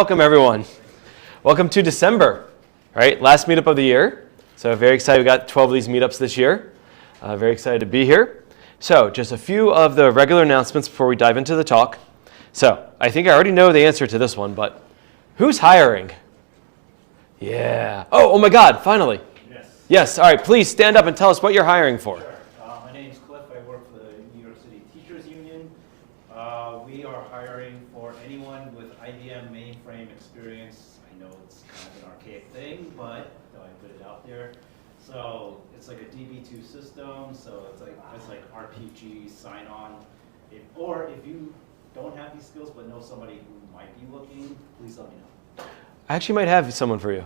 Welcome, everyone. Welcome to December, right? Last meetup of the year. So very excited. We got 12 of these meetups this year. Very excited to be here. So just a few of the regular announcements before we dive into the talk. So I think I already know the answer to this one, but who's hiring? Yeah. Oh my God, finally. Yes. Yes. All right, please stand up and tell us what you're hiring for. Sure. My name is Cliff. I work for the New York City Teachers Union. We are hiring for anyone with IBM mainframe experience. I know it's kind of an archaic thing, but I put it out there. So it's like a DB2 system. So it's like RPG sign-on. Or if you don't have these skills but know somebody who might be looking, please let me know. I actually might have someone for you.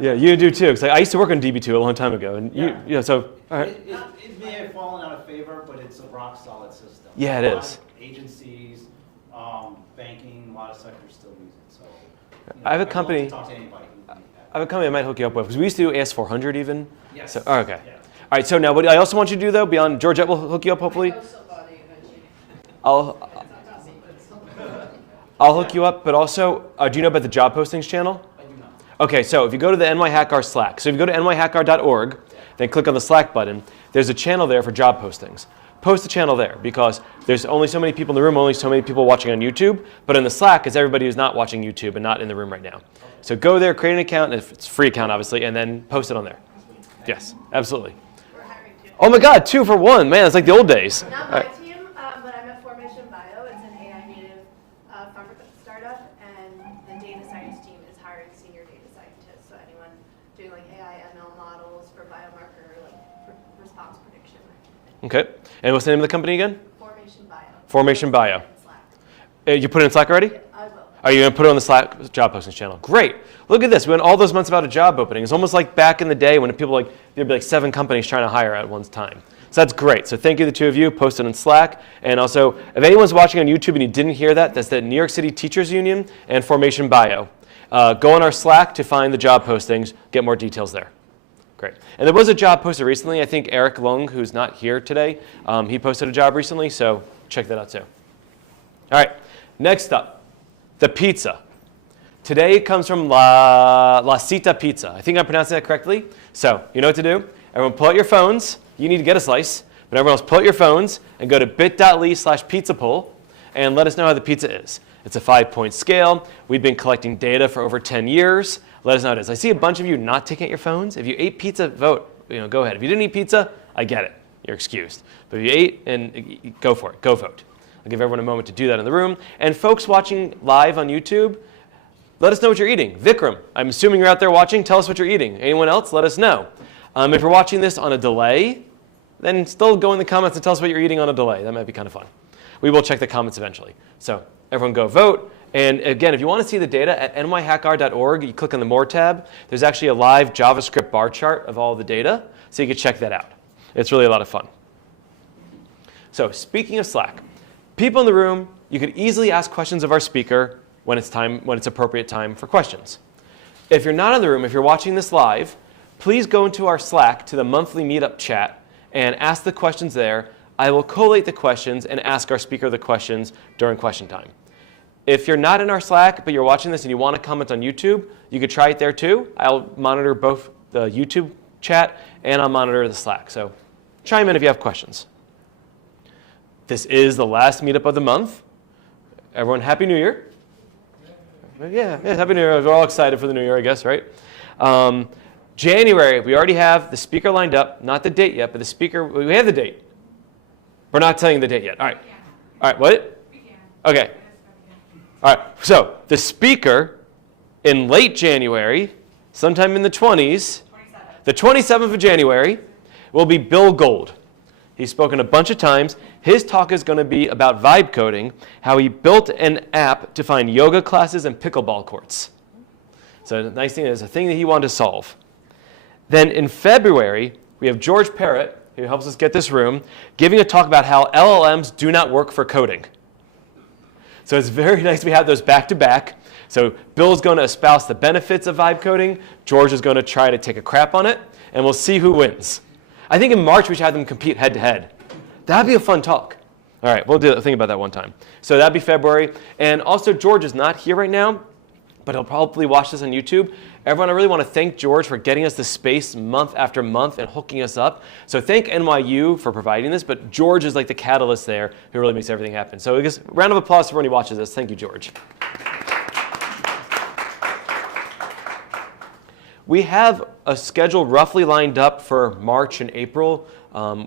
Yeah, you do too. Because I used to work on DB2 a long time ago, and so all right. It may have fallen out of favor, but it's a rock solid system. Yeah, it is. Agencies, banking, a lot of sectors still use it. So I have a company. Talk to anybody. I have a company I might hook you up with because we used to do AS400 even. Yes. So, oh, okay. Yeah. All right. So now, what I also want you to do though, beyond Georgette will hook you up hopefully. I'll hook you up, but also, do you know about the job postings channel? I do not. Okay, so if you go to the nyhackr Slack, so if you go to nyhackr.org, then click on the Slack button, there's a channel there for job postings. Post the channel there because there's only so many people in the room, only so many people watching on YouTube, but in the Slack is everybody who's not watching YouTube and not in the room right now. So go there, create an account, and it's a free account obviously, and then post it on there. Yes, absolutely. We're hiring two. Oh my God, 2 for 1, man, it's like the old days. Not my team, but I'm at Formation Bio. It's an AI native startup, and the data science team is hiring senior data scientists. So anyone doing like AI ML models for biomarker, like response prediction. Okay, and what's the name of the company again? Formation Bio. Formation Bio. Slack. You put it in Slack already? I will. Are you going to put it on the Slack job postings channel? Great. Look at this. We went all those months about a job opening. It's almost like back in the day when people there'd be like 7 companies trying to hire at one time. So that's great. So thank you, the 2 of you. Post it in Slack. And also, if anyone's watching on YouTube and you didn't hear that, that's the New York City Teachers Union and Formation Bio. Go on our Slack to find the job postings. Get more details there. Great. And there was a job posted recently. I think Eric Long, who's not here today, he posted a job recently. So check that out too. All right. Next up, the pizza. Today it comes from La Cita Pizza. I think I'm pronouncing that correctly. So you know what to do. Everyone pull out your phones. You need to get a slice. But everyone else pull out your phones and go to bit.ly/pizza poll and let us know how the pizza is. It's a 5-point scale. We've been collecting data for over 10 years. Let us know how it is. I see a bunch of you not taking out your phones. If you ate pizza, vote. Go ahead. If you didn't eat pizza, I get it. You're excused. But if you ate, and go for it. Go vote. I'll give everyone a moment to do that in the room. And folks watching live on YouTube, let us know what you're eating. Vikram, I'm assuming you're out there watching. Tell us what you're eating. Anyone else? Let us know. If you're watching this on a delay, then still go in the comments and tell us what you're eating on a delay. That might be kind of fun. We will check the comments eventually. So everyone go vote. And again, if you want to see the data at nyhackr.org, you click on the More tab. There's actually a live JavaScript bar chart of all the data, so you can check that out. It's really a lot of fun. So speaking of Slack, people in the room, you could easily ask questions of our speaker when it's appropriate time for questions. If you're not in the room, if you're watching this live, please go into our Slack to the monthly meetup chat and ask the questions there. I will collate the questions and ask our speaker the questions during question time. If you're not in our Slack, but you're watching this and you want to comment on YouTube, you could try it there too. I'll monitor both the YouTube chat and I'll monitor the Slack. So chime in if you have questions. This is the last meetup of the month. Everyone, Happy New Year. Yeah, Happy New Year. We're all excited for the new year, I guess, right? January, we already have the speaker lined up. Not the date yet, but the speaker, we have the date. We're not telling you the date yet. All right. All right, what? Okay. All right, so the speaker in late January, sometime in the 20s, the 27th of January, will be Bill Gold. He's spoken a bunch of times. His talk is going to be about vibe coding, how he built an app to find yoga classes and pickleball courts. So the nice thing is a thing that he wanted to solve. Then in February, we have George Parrott, who helps us get this room, giving a talk about how LLMs do not work for coding. So it's very nice we have those back to back. So Bill's going to espouse the benefits of vibe coding. George is going to try to take a crap on it, and we'll see who wins. I think in March we should have them compete head to head. That'd be a fun talk. All right, we'll think about that one time. So that'd be February. And also George is not here right now, but he'll probably watch this on YouTube. Everyone, I really want to thank George for getting us the space month after month and hooking us up. So thank NYU for providing this, but George is like the catalyst there who really makes everything happen. So I guess round of applause for everyone who watches this. Thank you, George. We have a schedule roughly lined up for March and April.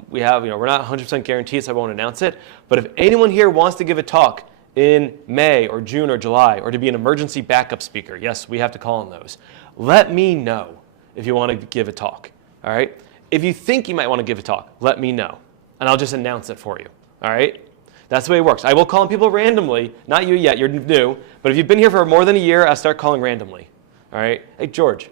We have, we're not 100% guaranteed, so I won't announce it. But if anyone here wants to give a talk in May or June or July, or to be an emergency backup speaker, yes, we have to call on those, let me know if you want to give a talk, all right? If you think you might want to give a talk, let me know, and I'll just announce it for you, all right? That's the way it works. I will call on people randomly, not you yet, you're new, but if you've been here for more than a year, I'll start calling randomly, all right? Hey, George.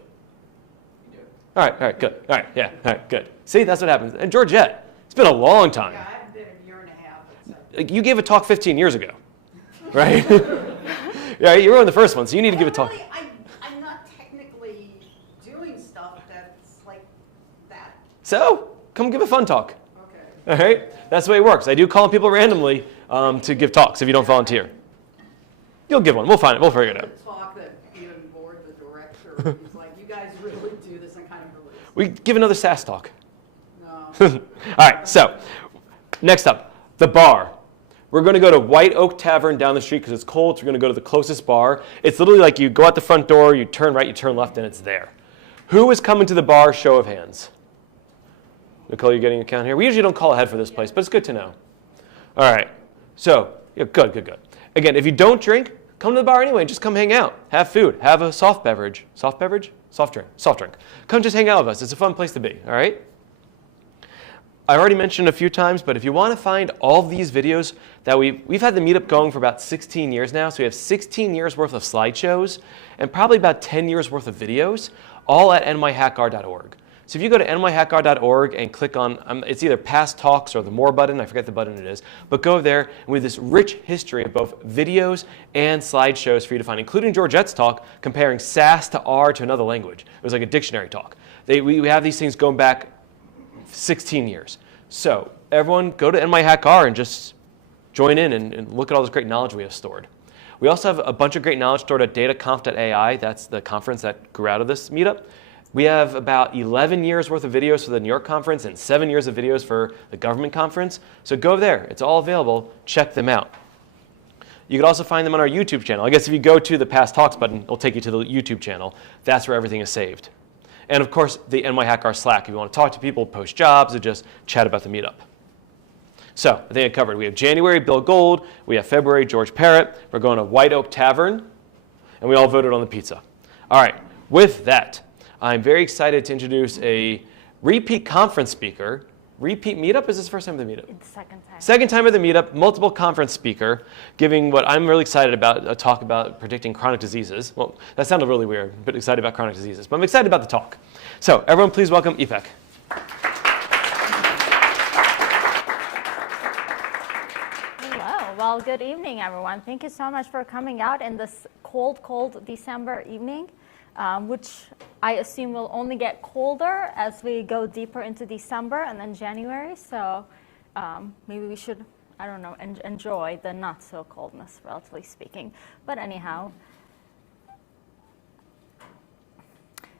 All right, good. All right, good. See, that's what happens. And Georgette, it's been a long time. Yeah, I haven't been a year and a half. You gave a talk 15 years ago, right? Yeah, you were on the first one, so you need to give a talk. Really, I'm not technically doing stuff that's like that. So, come give a fun talk. Okay. All right? That's the way it works. I do call on people randomly to give talks if you don't volunteer. You'll give one. We'll find it. We'll figure it out. Talk that even bored the director. He's like, you guys really do this, and kind of really. We give another SAS talk. No. All right, so next up, the bar. We're going to go to White Oak Tavern down the street because it's cold, so we're going to go to the closest bar. It's literally like you go out the front door, you turn right, you turn left, and it's there. Who is coming to the bar? Show of hands. Nicole, you getting a count here? We usually don't call ahead for this place, but it's good to know. All right, so yeah, good. Again, if you don't drink, come to the bar anyway. Just come hang out. Have food. Have a soft beverage. Soft beverage? Soft drink. Come just hang out with us. It's a fun place to be, all right? I already mentioned a few times, but if you want to find all of these videos that we've had the Meetup going for about 16 years now, so we have 16 years worth of slideshows and probably about 10 years worth of videos, all at nyhackr.org. So if you go to nyhackr.org and click on, it's either past talks or the more button, I forget the button it is, but go there and we have this rich history of both videos and slideshows for you to find, including Georgette's talk comparing SAS to R to another language. It was like a dictionary talk. We have these things going back 16 years. So everyone go to nyhackr and just join in and look at all this great knowledge we have stored. We also have a bunch of great knowledge stored at dataconf.ai. That's the conference that grew out of this meetup. We have about 11 years worth of videos for the New York conference and 7 years of videos for the government conference. So go there. It's all available. Check them out. You can also find them on our YouTube channel. I guess if you go to the past talks button, it'll take you to the YouTube channel. That's where everything is saved. And of course, the NYHackR Slack if you want to talk to people, post jobs, or just chat about the meetup. So I think I covered. We have January, Bill Gold. We have February, George Parrott. We're going to White Oak Tavern. And we all voted on the pizza. All right, with that, I'm very excited to introduce a repeat conference speaker. Repeat meetup? Is this the first time at the meetup? It's the second time. Second time at the meetup, multiple conference speaker, giving what I'm really excited about, a talk about predicting chronic diseases. Well, that sounded really weird, but excited about chronic diseases. But I'm excited about the talk. So everyone please welcome Ipek. Hello. Well, good evening, everyone. Thank you so much for coming out in this cold December evening, which I assume will only get colder as we go deeper into December and then January. So maybe we should, I don't know, enjoy the not so coldness, relatively speaking. But anyhow,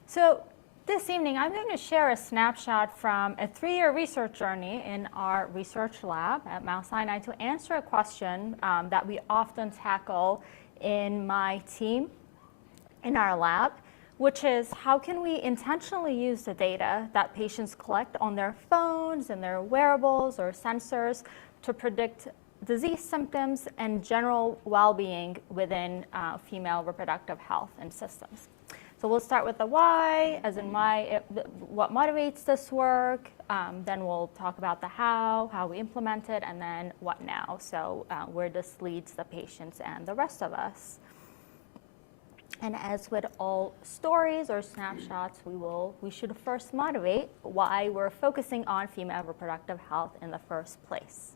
so this evening I'm going to share a snapshot from a 3-year research journey in our research lab at Mount Sinai to answer a question that we often tackle in my team in our lab, which is how can we intentionally use the data that patients collect on their phones and their wearables or sensors to predict disease symptoms and general well-being within female reproductive health and systems. So we'll start with the why, as in what motivates this work, then we'll talk about the how we implement it, and then what now, so where this leads the patients and the rest of us. And as with all stories or snapshots, we should first motivate why we're focusing on female reproductive health in the first place.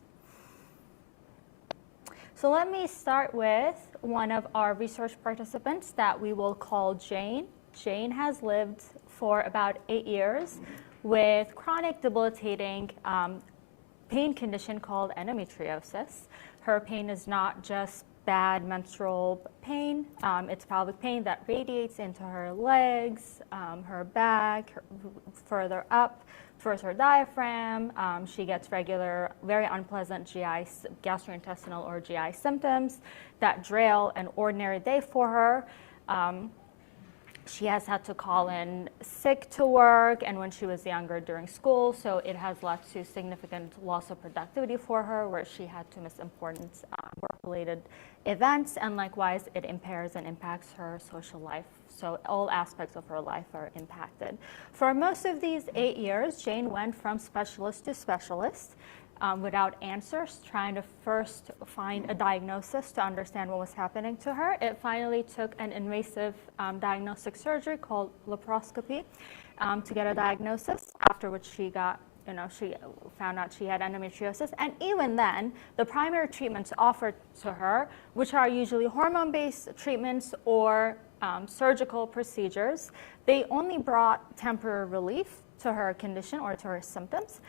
So let me start with one of our research participants that we will call Jane. Jane has lived for about 8 years with chronic debilitating pain condition called endometriosis. Her pain is not just bad menstrual pain. It's pelvic pain that radiates into her legs, her back, further up, towards her diaphragm. She gets regular, very unpleasant gastrointestinal or GI symptoms that derail an ordinary day for her. She has had to call in sick to work, and when she was younger during school, so it has led to significant loss of productivity for her, where she had to miss important work-related events, and likewise, it impairs and impacts her social life. So all aspects of her life are impacted. For most of these 8 years, Jane went from specialist to specialist without answers, trying to first find a diagnosis to understand what was happening to her. It finally took an invasive diagnostic surgery called laparoscopy to get a diagnosis, after which she found out she had endometriosis. And even then, the primary treatments offered to her, which are usually hormone-based treatments or surgical procedures, they only brought temporary relief to her condition or to her symptoms.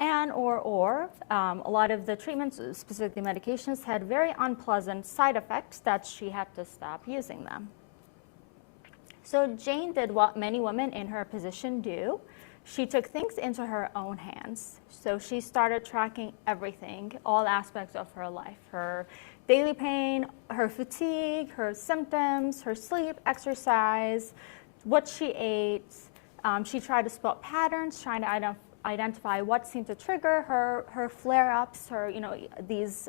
And a lot of the treatments, specifically medications, had very unpleasant side effects that she had to stop using them. So Jane did what many women in her position do. She took things into her own hands. So she started tracking everything, all aspects of her life, her daily pain, her fatigue, her symptoms, her sleep, exercise, what she ate. She tried to spot patterns, trying to identify what seemed to trigger her flare-ups, these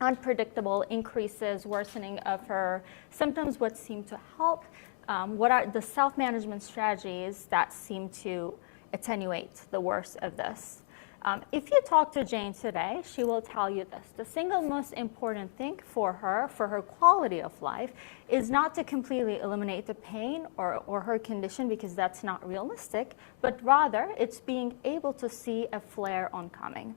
unpredictable increases, worsening of her symptoms, what seemed to help, what are the self-management strategies that seem to attenuate the worst of this. If you talk to Jane today, she will tell you this. The single most important thing for her quality of life, is not to completely eliminate the pain or her condition, because that's not realistic, but rather it's being able to see a flare oncoming.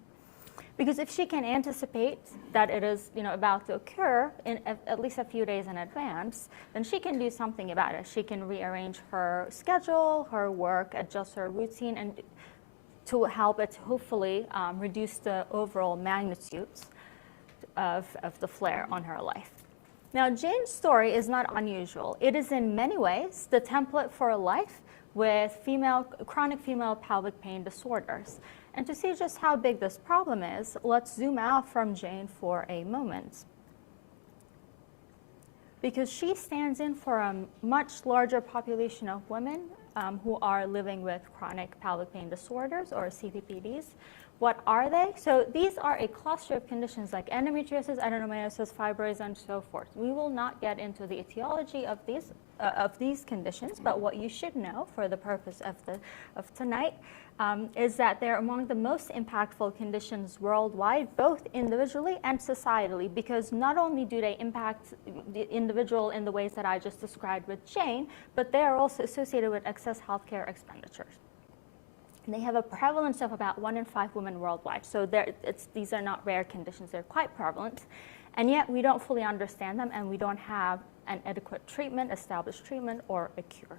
Because if she can anticipate that it is about to occur in at least a few days in advance, then she can do something about it. She can rearrange her schedule, her work, adjust her routine, and to help it hopefully reduce the overall magnitude of the flare on her life. Now, Jane's story is not unusual. It is in many ways the template for a life with chronic female pelvic pain disorders. And to see just how big this problem is, let's zoom out from Jane for a moment. Because she stands in for a much larger population of women who are living with chronic pelvic pain disorders, or CPPDs. What are they? So these are a cluster of conditions like endometriosis, adenomyosis, fibroids, and so forth. We will not get into the etiology of these conditions, but what you should know for the purpose of tonight is that they're among the most impactful conditions worldwide, both individually and societally, because not only do they impact the individual in the ways that I just described with Jane, but they are also associated with excess healthcare expenditures. And they have a prevalence of about 1 in 5 women worldwide. So these are not rare conditions, they're quite prevalent. And yet we don't fully understand them, and we don't have an adequate treatment, established treatment, or a cure.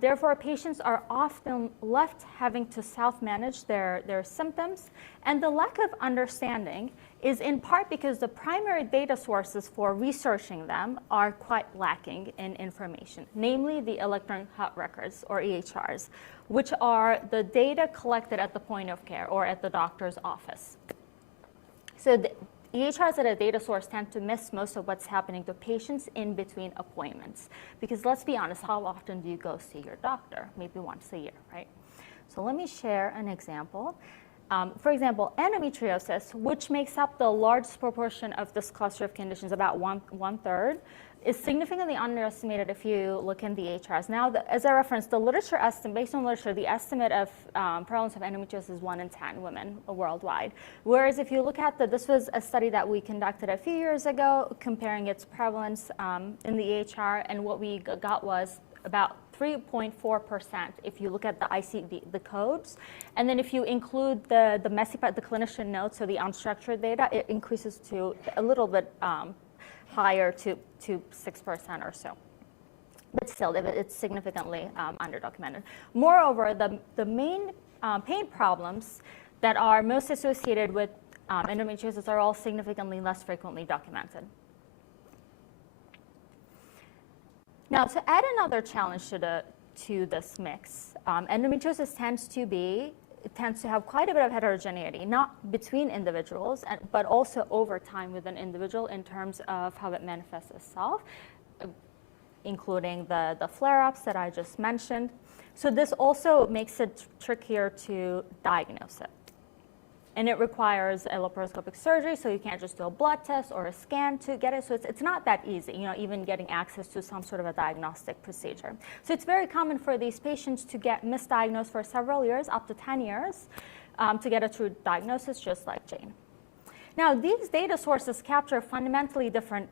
Therefore, patients are often left having to self-manage their symptoms, and the lack of understanding is in part because the primary data sources for researching them are quite lacking in information, namely the electronic health records, or EHRs, which are the data collected at the point of care or at the doctor's office. So the EHRs at a data source tend to miss most of what's happening to patients in between appointments. Because let's be honest, how often do you go see your doctor? Maybe once a year, right? So let me share an example. For example, endometriosis, which makes up the largest proportion of this cluster of conditions, about one third, is significantly underestimated if you look in the EHRs. Now, as a reference, the literature estimate, based on literature, the estimate of prevalence of endometriosis is 1 in 10 women worldwide. Whereas if you look at this was a study that we conducted a few years ago, comparing its prevalence in the EHR, and what we got was about 3.4% if you look at the ICD, the codes. And then if you include the messy part, the clinician notes, so the unstructured data, it increases to a little bit higher to 6% or so. But still, it's significantly underdocumented. Moreover, the main pain problems that are most associated with endometriosis are all significantly less frequently documented. Now, to add another challenge to this mix, endometriosis tends to have quite a bit of heterogeneity, not between individuals, but also over time with an individual in terms of how it manifests itself, including the flare-ups that I just mentioned. So this also makes it trickier to diagnose it. And it requires a laparoscopic surgery, so you can't just do a blood test or a scan to get it. So it's not that easy, even getting access to some sort of a diagnostic procedure. So it's very common for these patients to get misdiagnosed for several years, up to 10 years, to get a true diagnosis, just like Jane. Now, these data sources capture fundamentally different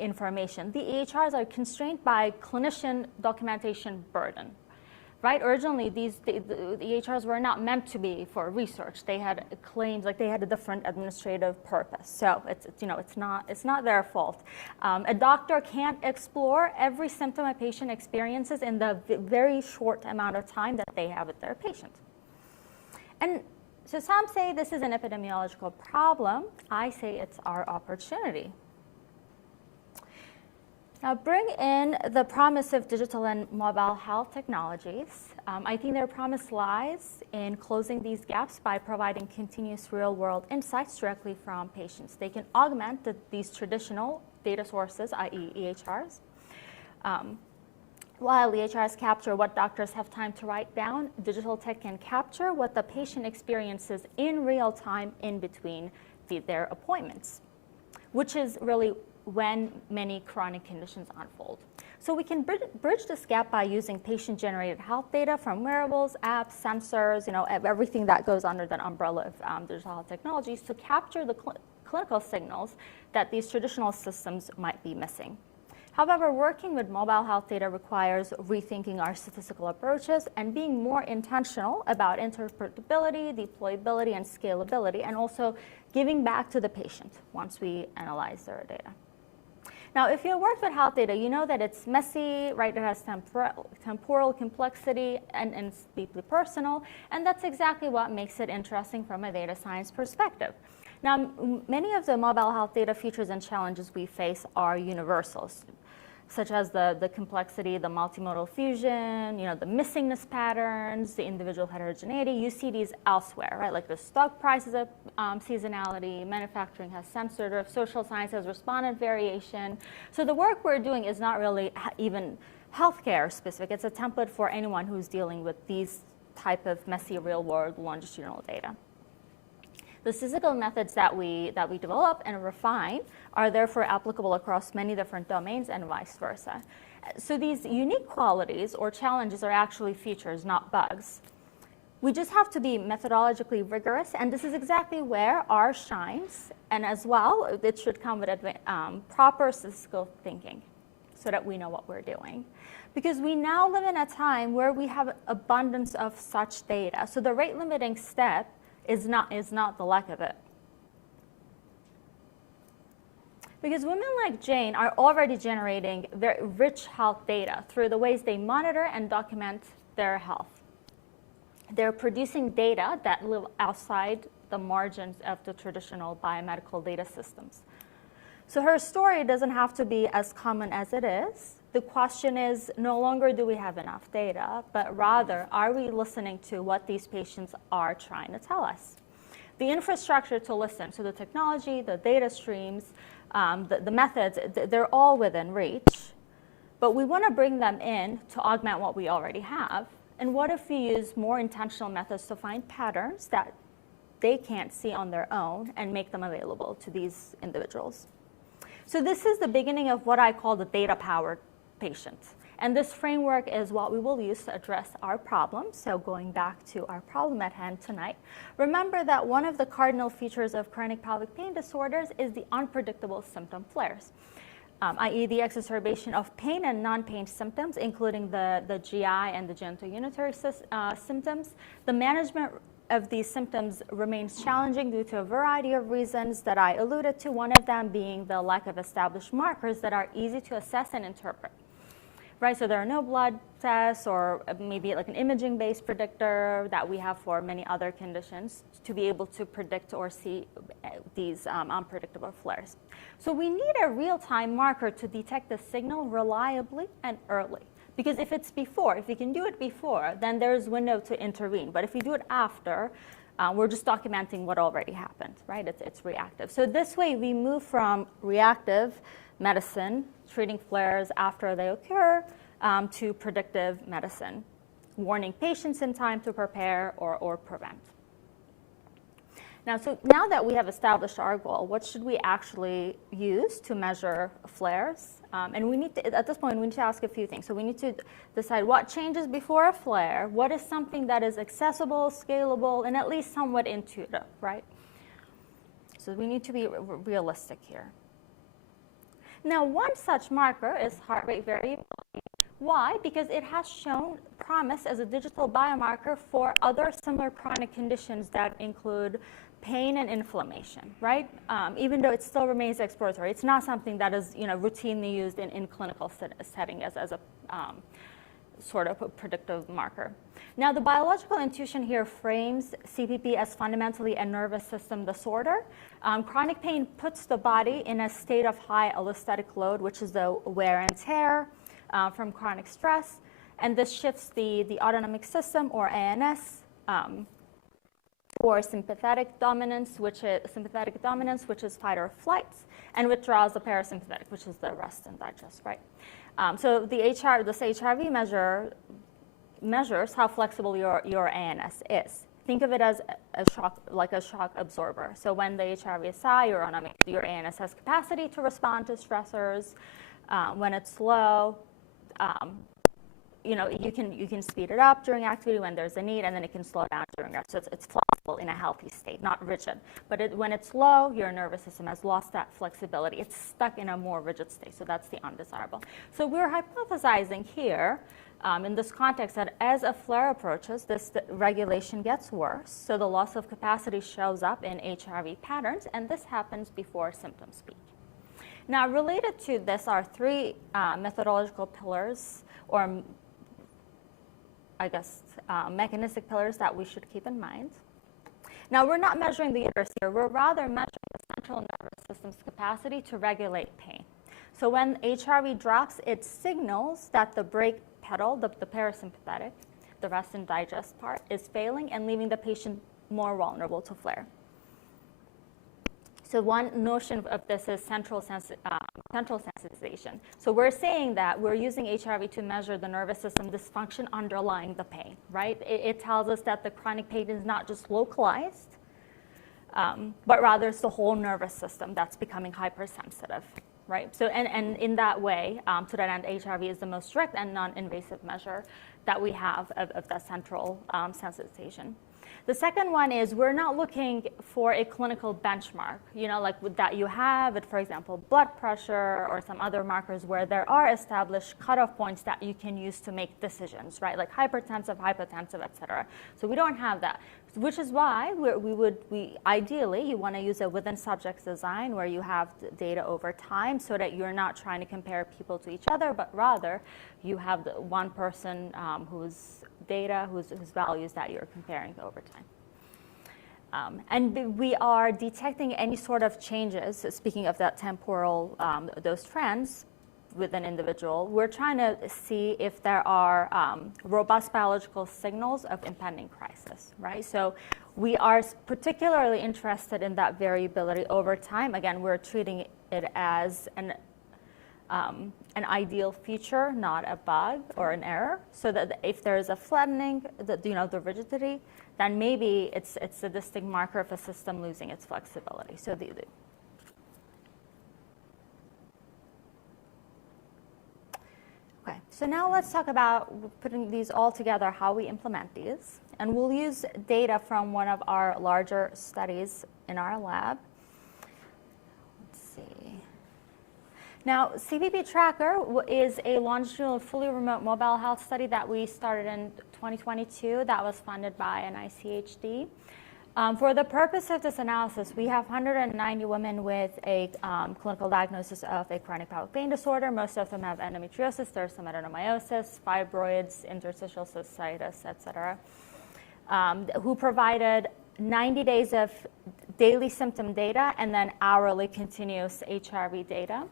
information. The EHRs are constrained by clinician documentation burden. Right? Originally, the EHRs were not meant to be for research. They had claims, like they had a different administrative purpose. So it's not their fault. A doctor can't explore every symptom a patient experiences in the very short amount of time that they have with their patient. And so some say this is an epidemiological problem. I say it's our opportunity. Now, bring in the promise of digital and mobile health technologies. I think their promise lies in closing these gaps by providing continuous real-world insights directly from patients. They can augment these traditional data sources, i.e. EHRs. While EHRs capture what doctors have time to write down, digital tech can capture what the patient experiences in real time in between their appointments, which is really when many chronic conditions unfold. So we can bridge this gap by using patient-generated health data from wearables, apps, sensors, everything that goes under that umbrella of digital health technologies to capture the clinical signals that these traditional systems might be missing. However, working with mobile health data requires rethinking our statistical approaches and being more intentional about interpretability, deployability, and scalability, and also giving back to the patient once we analyze their data. Now, if you work with health data, you know that it's messy, right? It has temporal complexity, and it's deeply personal, and that's exactly what makes it interesting from a data science perspective. Now, many of the mobile health data features and challenges we face are universals, such as the complexity, the multimodal fusion, the missingness patterns, the individual heterogeneity. You see these elsewhere, right? Like the stock prices of seasonality, manufacturing has censored, social science has respondent variation. So the work we're doing is not really even healthcare specific. It's a template for anyone who's dealing with these type of messy real-world longitudinal data. The statistical methods that we develop and refine are therefore applicable across many different domains and vice versa. So these unique qualities or challenges are actually features, not bugs. We just have to be methodologically rigorous, and this is exactly where R shines, and as well, it should come with proper statistical thinking so that we know what we're doing. Because we now live in a time where we have abundance of such data. So the rate limiting step is not the lack of it. Because women like Jane are already generating very rich health data through the ways they monitor and document their health. They're producing data that live outside the margins of the traditional biomedical data systems. So her story doesn't have to be as common as it is. The question is no longer do we have enough data, but rather are we listening to what these patients are trying to tell us? The infrastructure to listen, so the technology, the data streams, the methods, they're all within reach, but we want to bring them in to augment what we already have. And what if we use more intentional methods to find patterns that they can't see on their own and make them available to these individuals? So this is the beginning of what I call the data-powered patient. And this framework is what we will use to address our problem. So going back to our problem at hand tonight, remember that one of the cardinal features of chronic pelvic pain disorders is the unpredictable symptom flares, i.e. the exacerbation of pain and non-pain symptoms, including the GI and the genitourinary symptoms. The management of these symptoms remains challenging due to a variety of reasons that I alluded to, one of them being the lack of established markers that are easy to assess and interpret. right? So there are no blood tests or maybe like an imaging-based predictor that we have for many other conditions to be able to predict or see these unpredictable flares. So we need a real-time marker to detect the signal reliably and early. Because if it's before, if we can do it before, then there's window to intervene. But if we do it after, we're just documenting what already happened, right? It's reactive. So this way we move from reactive medicine, treating flares after they occur, to predictive medicine, warning patients in time to prepare or prevent. Now that we have established our goal, what should we actually use to measure flares? And we need to, at this point, we need to ask a few things. So we need to decide what changes before a flare, what is something that is accessible, scalable, and at least somewhat intuitive, right? So we need to be realistic here. Now, one such marker is heart rate variability. Why? Because it has shown promise as a digital biomarker for other similar chronic conditions that include pain and inflammation, right? Even though it still remains exploratory, it's not something that is routinely used in clinical setting as a sort of a predictive marker. Now, the biological intuition here frames CPP as fundamentally a nervous system disorder. Chronic pain puts the body in a state of high allostatic load, which is the wear and tear from chronic stress, and this shifts the autonomic system, or ANS, or sympathetic dominance, which is fight or flight, and withdraws the parasympathetic, which is the rest and digest, right? So this HRV measures how flexible your ANS is. Think of it as a shock absorber. So when the HRV is high, your ANS has capacity to respond to stressors. When it's low, you can speed it up during activity when there's a need, and then it can slow down during rest. So it's flexible in a healthy state, not rigid. But when it's low, your nervous system has lost that flexibility. It's stuck in a more rigid state, so that's the undesirable. So we're hypothesizing here in this context that as a flare approaches, this regulation gets worse. So the loss of capacity shows up in HRV patterns, and this happens before symptoms peak. Now, related to this are three methodological pillars, or I guess mechanistic pillars that we should keep in mind. Now, we're not measuring the uterus here. We're rather measuring the central nervous system's capacity to regulate pain. So when HRV drops, it signals that the brake pedal, the parasympathetic, the rest and digest part, is failing and leaving the patient more vulnerable to flare. So one notion of this is central sensitization. So we're saying that we're using HRV to measure the nervous system dysfunction underlying the pain, right? It tells us that the chronic pain is not just localized, but rather it's the whole nervous system that's becoming hypersensitive, right? So and in that way, to that end, HRV is the most direct and non-invasive measure that we have of that central sensitization. The second one is we're not looking for a clinical benchmark, like that you have it, for example, blood pressure or some other markers where there are established cutoff points that you can use to make decisions, right? Like hypertensive, et cetera. So we don't have that, which is why ideally you want to use a within subjects design where you have data over time so that you're not trying to compare people to each other, but rather you have the one person whose data, whose values that you're comparing over time. And we are detecting any sort of changes, speaking of that temporal, those trends with an individual. We're trying to see if there are robust biological signals of impending crisis, right? So we are particularly interested in that variability over time. Again, we're treating it as an ideal feature, not a bug or an error, so that if there is a flattening, the rigidity, then maybe it's a distinct marker of a system losing its flexibility. So okay, so now let's talk about putting these all together, how we implement these. And we'll use data from one of our larger studies in our lab. Now, CPP Tracker is a longitudinal, fully remote mobile health study that we started in 2022 that was funded by NIH-funded. For the purpose of this analysis, we have 190 women with a clinical diagnosis of a chronic pelvic pain disorder. Most of them have endometriosis, there's some adenomyosis, fibroids, interstitial cystitis, et cetera, who provided 90 days of daily symptom data and then hourly continuous HRV data.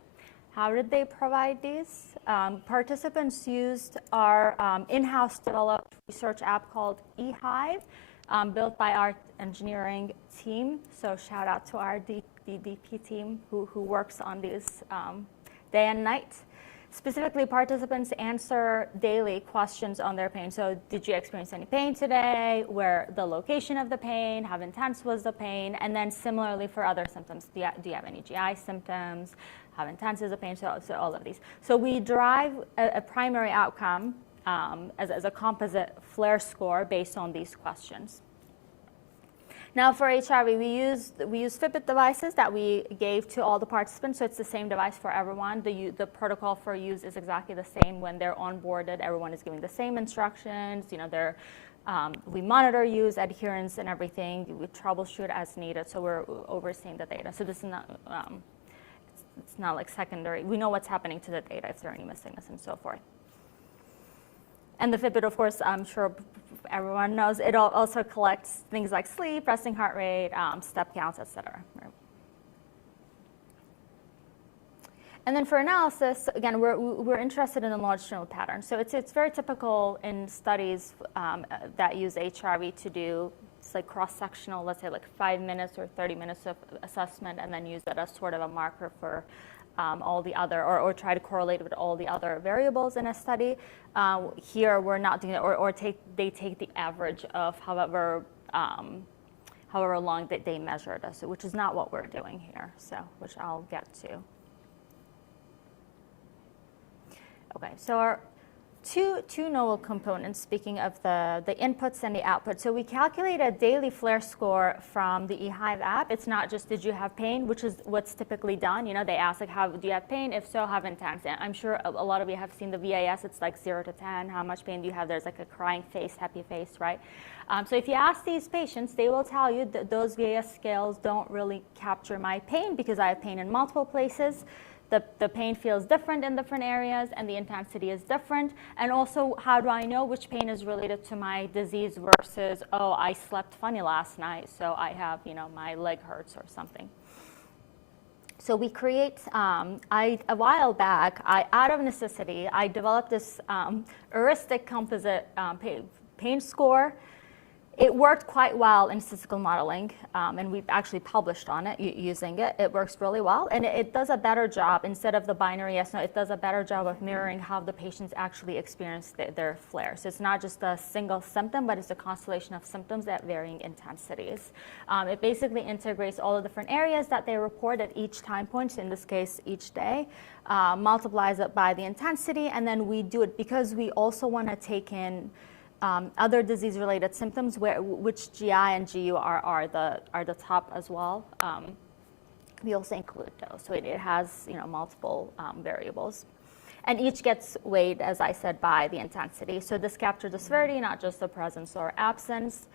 How did they provide these? Participants used our in-house developed research app called eHive, built by our engineering team. So shout out to our DP team who works on these day and night. Specifically, participants answer daily questions on their pain. So did you experience any pain today? Where the location of the pain? How intense was the pain? And then similarly for other symptoms, do you have any GI symptoms? How intense is the pain? So all of these. So we drive a primary outcome as a composite flare score based on these questions. Now for HRV, we use Fitbit devices that we gave to all the participants, so it's the same device for everyone. The protocol for use is exactly the same when they're onboarded. Everyone is given the same instructions. You know, we monitor use, adherence, and everything. We troubleshoot as needed, so we're overseeing the data. So this is not it's not like secondary. We know what's happening to the data, if there are any missingness and so forth. And the Fitbit, of course, I'm sure everyone knows, it also collects things like sleep, resting heart rate, step counts, et cetera. Right? And then for analysis, again, we're interested in the longitudinal pattern. So it's very typical in studies that use HRV to do, it's like cross-sectional, let's say like 5 minutes or 30 minutes of assessment, and then use that as sort of a marker for all the other, or try to correlate with all the other variables in a study. Here we're not doing it, they take the average of however long that they measured us, which is not what we're doing here, so which I'll get to. Okay, so our two novel components, speaking of the inputs and the outputs. So we calculate a daily flare score from the eHive app. It's not just did you have pain, which is what's typically done. You know, they ask like, do you have pain? If so, how intense? And I'm sure a lot of you have seen the VAS. It's like 0 to 10. How much pain do you have? There's like a crying face, happy face, right? So if you ask these patients, they will tell you that those VAS scales don't really capture my pain because I have pain in multiple places. The pain feels different in different areas, and the intensity is different. And also, how do I know which pain is related to my disease versus, oh, I slept funny last night, so I have, you know, my leg hurts or something. So we create, a while back, out of necessity, I developed this heuristic composite pain score. It worked quite well in statistical modeling, and we've actually published on it using it. It works really well, and it does a better job, instead of the binary yes, no, it does a better job of mirroring how the patients actually experience their flare. So it's not just a single symptom, but it's a constellation of symptoms at varying intensities. It basically integrates all the different areas that they report at each time point, in this case, each day, multiplies it by the intensity, and then we do it because we also want to take in other disease-related symptoms, which GI and GU are the top as well. We also include those, so it has, you know, multiple variables, and each gets weighed, as I said, by the intensity. So this captures the severity, not just the presence or absence.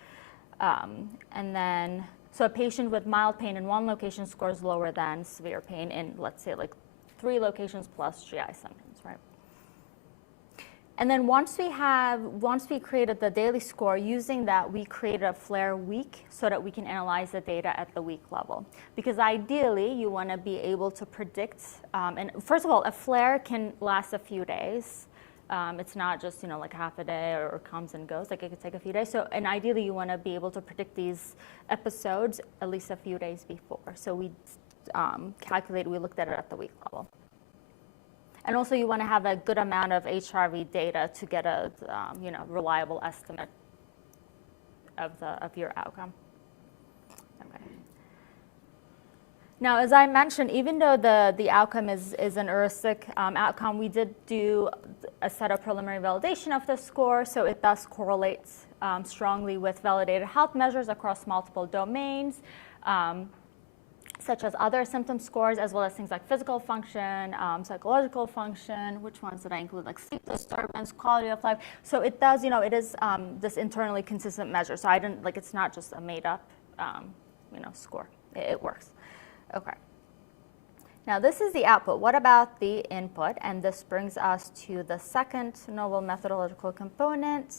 And then, so a patient with mild pain in one location scores lower than severe pain in, let's say, like 3 locations plus GI symptoms, right? And then once we created the daily score, using that, we created a flare week so that we can analyze the data at the week level. Because ideally, you want to be able to predict, and first of all, a flare can last a few days. It's not just, you know, like half a day or comes and goes, like it could take a few days. So, and ideally, you want to be able to predict these episodes at least a few days before. So we we looked at it at the week level. And also, you want to have a good amount of HRV data to get a you know, reliable estimate of your outcome. Okay. Now, as I mentioned, even though the outcome is an heuristic outcome, we did do a set of preliminary validation of the score, so it does correlate strongly with validated health measures across multiple domains. Such as other symptom scores, as well as things like physical function, psychological function. Which ones did I include? Like sleep disturbance, quality of life. So it does, you know, it is this internally consistent measure. So I didn't, like, it's not just a made up score. It works. Okay. Now this is the output. What about the input? And this brings us to the second novel methodological component.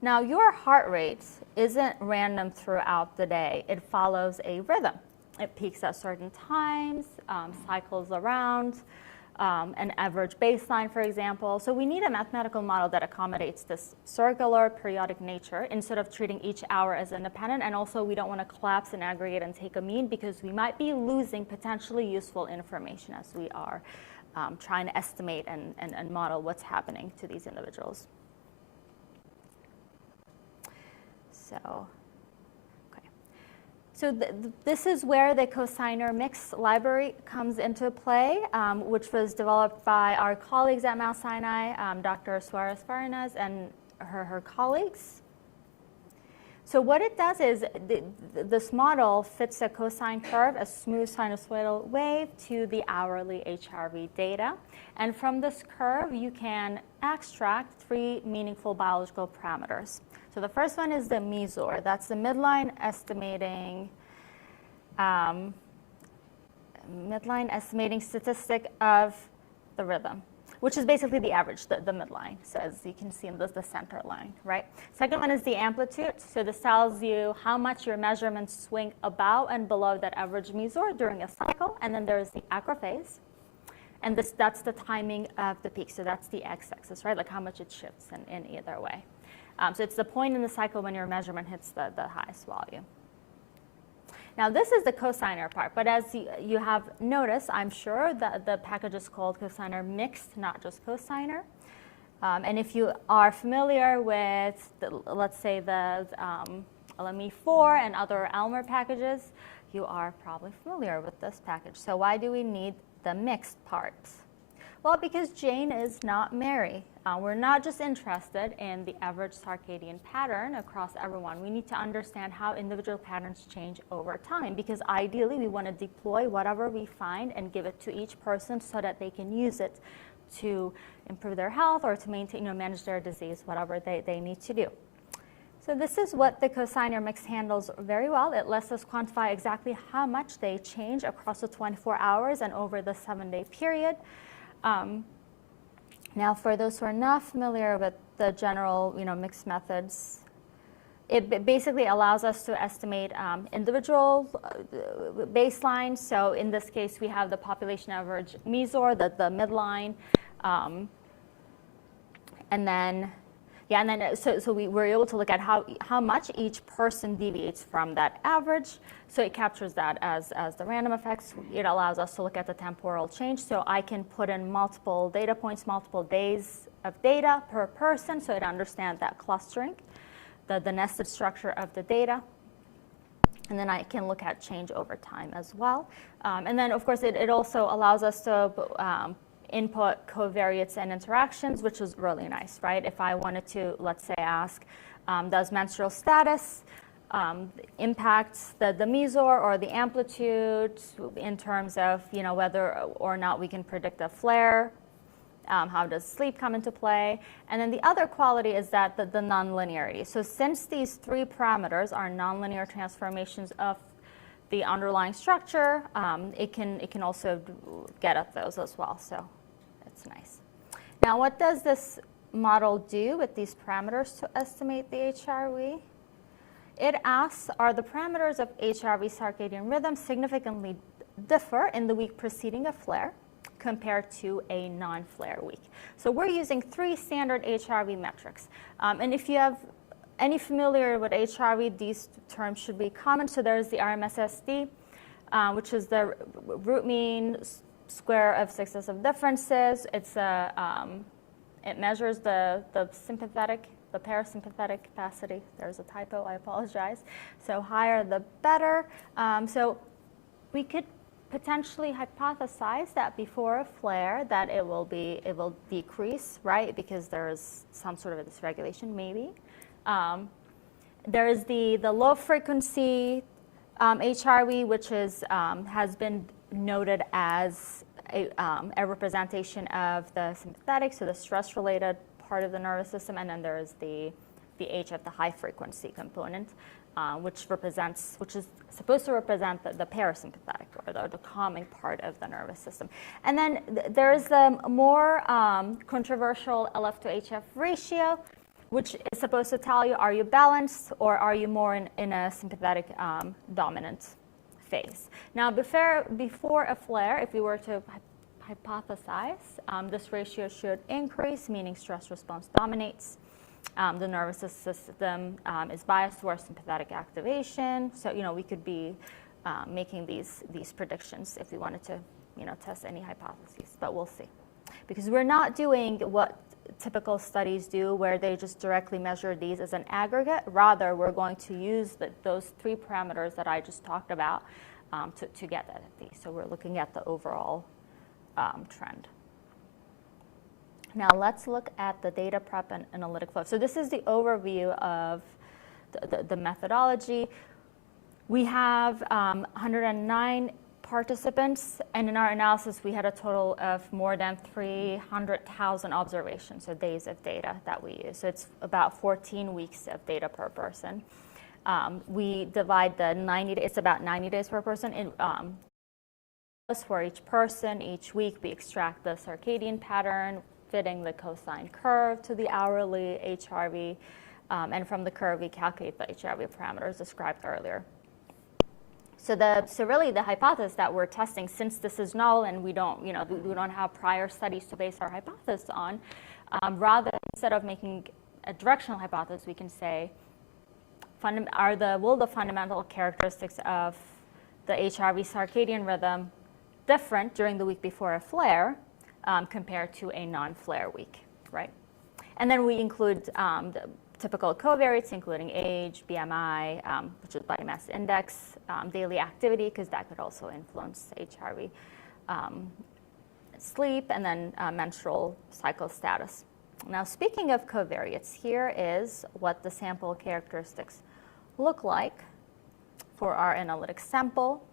Now your heart rate isn't random throughout the day. It follows a rhythm. It peaks at certain times, cycles around, an average baseline, for example. So we need a mathematical model that accommodates this circular periodic nature instead of treating each hour as independent. And also we don't want to collapse and aggregate and take a mean because we might be losing potentially useful information as we are trying to estimate and model what's happening to these individuals. So this is where the cosinor mix library comes into play, which was developed by our colleagues at Mount Sinai, Dr. Suarez-Farinas and her colleagues. So what it does is this model fits a cosine curve, a smooth sinusoidal wave, to the hourly HRV data. And from this curve, you can extract 3 meaningful biological parameters. So the first one is the mesor. That's the midline estimating statistic of the rhythm, which is basically the average, the midline. So as you can see in the center line, right? Second one is the amplitude. So this tells you how much your measurements swing above and below that average mesor during a cycle. And then there's the acrophase. And that's the timing of the peak. So that's the x-axis, right? Like how much it shifts in either way. So it's the point in the cycle when your measurement hits the highest value. Now this is the cosinor part, but as you have noticed, I'm sure that the package is called cosinor mixed, not just cosinor. And if you are familiar with, let's say, the LME4 and other Elmer packages, you are probably familiar with this package. So why do we need the mixed parts? Well, because Jane is not Mary. We're not just interested in the average circadian pattern across everyone. We need to understand how individual patterns change over time, because ideally we want to deploy whatever we find and give it to each person so that they can use it to improve their health or to maintain, manage their disease, whatever they need to do. So this is what the cosinor mix handles very well. It lets us quantify exactly how much they change across the 24 hours and over the 7-day period. Now, for those who are not familiar with the general, mixed methods, it basically allows us to estimate individual baselines. So in this case, we have the population average mesor, the midline, and then so we were able to look at how much each person deviates from that average. So it captures that as the random effects. It allows us to look at the temporal change. So I can put in multiple data points, multiple days of data per person, so it understands that clustering, the nested structure of the data. And then I can look at change over time as well. And then, of course, it also allows us to input covariates and interactions, which is really nice, right? If I wanted to, let's say, ask, does menstrual status impact the mesor or the amplitude in terms of, whether or not we can predict a flare? How does sleep come into play? And then the other quality is that the nonlinearity. So since these 3 parameters are nonlinear transformations of the underlying structure, it can also get at those as well. So it's nice. Now, what does this model do with these parameters to estimate the HRV? It asks, are the parameters of HRV circadian rhythm significantly differ in the week preceding a flare compared to a non-flare week? So we're using 3 standard HRV metrics. And if you have any familiar with HRV, these terms should be common. So there's the RMSSD, which is the root mean square of successive differences. It measures the parasympathetic capacity. There's a typo, I apologize. So higher the better. So we could potentially hypothesize that before a flare that it will decrease, right? Because there's some sort of a dysregulation, maybe. There is the low frequency HRV, which has been noted as a representation of the sympathetic, so the stress-related part of the nervous system, and then there is the H of the high frequency component. which is supposed to represent the parasympathetic, or the calming part of the nervous system. And then there's the more controversial LF to HF ratio, which is supposed to tell you, are you balanced or are you more in a sympathetic dominant phase. Now, before a flare, if we were to hypothesize, this ratio should increase, meaning stress response dominates. The nervous system is biased towards sympathetic activation. So, we could be making these predictions if we wanted to, test any hypotheses, but we'll see. Because we're not doing what typical studies do, where they just directly measure these as an aggregate. Rather, we're going to use those 3 parameters that I just talked about to get at these. So we're looking at the overall trend. Now let's look at the data prep and analytic flow. So this is the overview of the methodology. We have 109 participants, and in our analysis we had a total of more than 300,000 observations, so days of data that we use. So it's about 14 weeks of data per person. We divide it's about 90 days per person. For each person, each week we extract the circadian pattern, fitting the cosine curve to the hourly HRV, and from the curve we calculate the HRV parameters described earlier. So really the hypothesis that we're testing, since this is null and we don't have prior studies to base our hypothesis on, rather instead of making a directional hypothesis, we can say, will the fundamental characteristics of the HRV circadian rhythm different during the week before a flare compared to a non-flare week, right? And then we include the typical covariates, including age, BMI, which is body mass index, daily activity, because that could also influence HRV, sleep, and then menstrual cycle status. Now, speaking of covariates, here is what the sample characteristics look like for our analytic sample.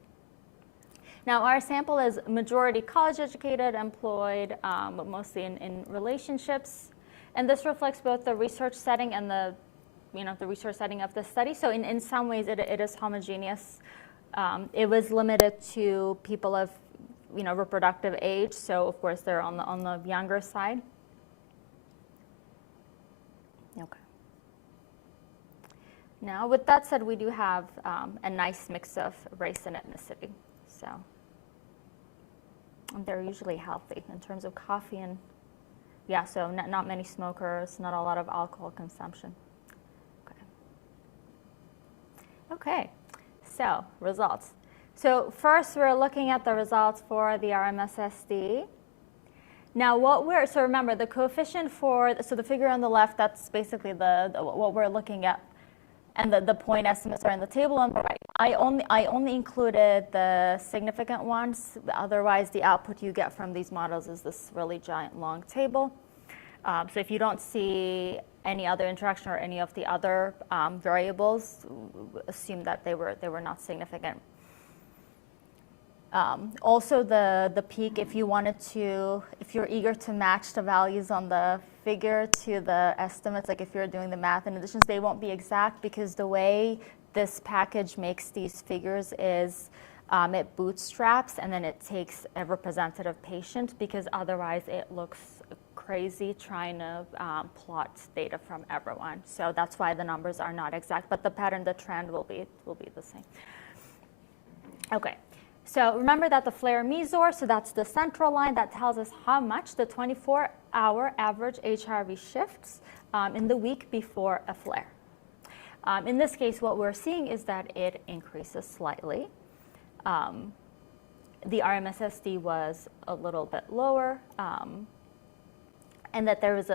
Now, our sample is majority college-educated, employed, but mostly in relationships. And this reflects both the research setting and the research setting of the study. So in some ways, it is homogeneous. It was limited to people of, reproductive age. So of course, they're on the younger side. Okay. Now, with that said, we do have a nice mix of race and ethnicity. So they're usually healthy in terms of coffee and, yeah, so not many smokers, not a lot of alcohol consumption. Okay, so results. So first, we're looking at the results for the RMSSD. Now, so remember, the coefficient so the figure on the left, that's basically what we're looking at, and the point estimates are in the table on the right. I only included the significant ones. Otherwise, the output you get from these models is this really giant long table. So if you don't see any other interaction or any of the other variables, assume that they were not significant. Also, the peak, if you're eager to match the values on the figure to the estimates, like if you're doing the math and additions, they won't be exact, because the way this package makes these figures is it bootstraps and then it takes a representative patient, because otherwise it looks crazy trying to plot data from everyone. So that's why the numbers are not exact, but the pattern, the trend will be the same. Okay. So remember that the flare mesor, so that's the central line that tells us how much the 24-hour average HRV shifts in the week before a flare. In this case, what we're seeing is that it increases slightly. The RMSSD was a little bit lower, and that there was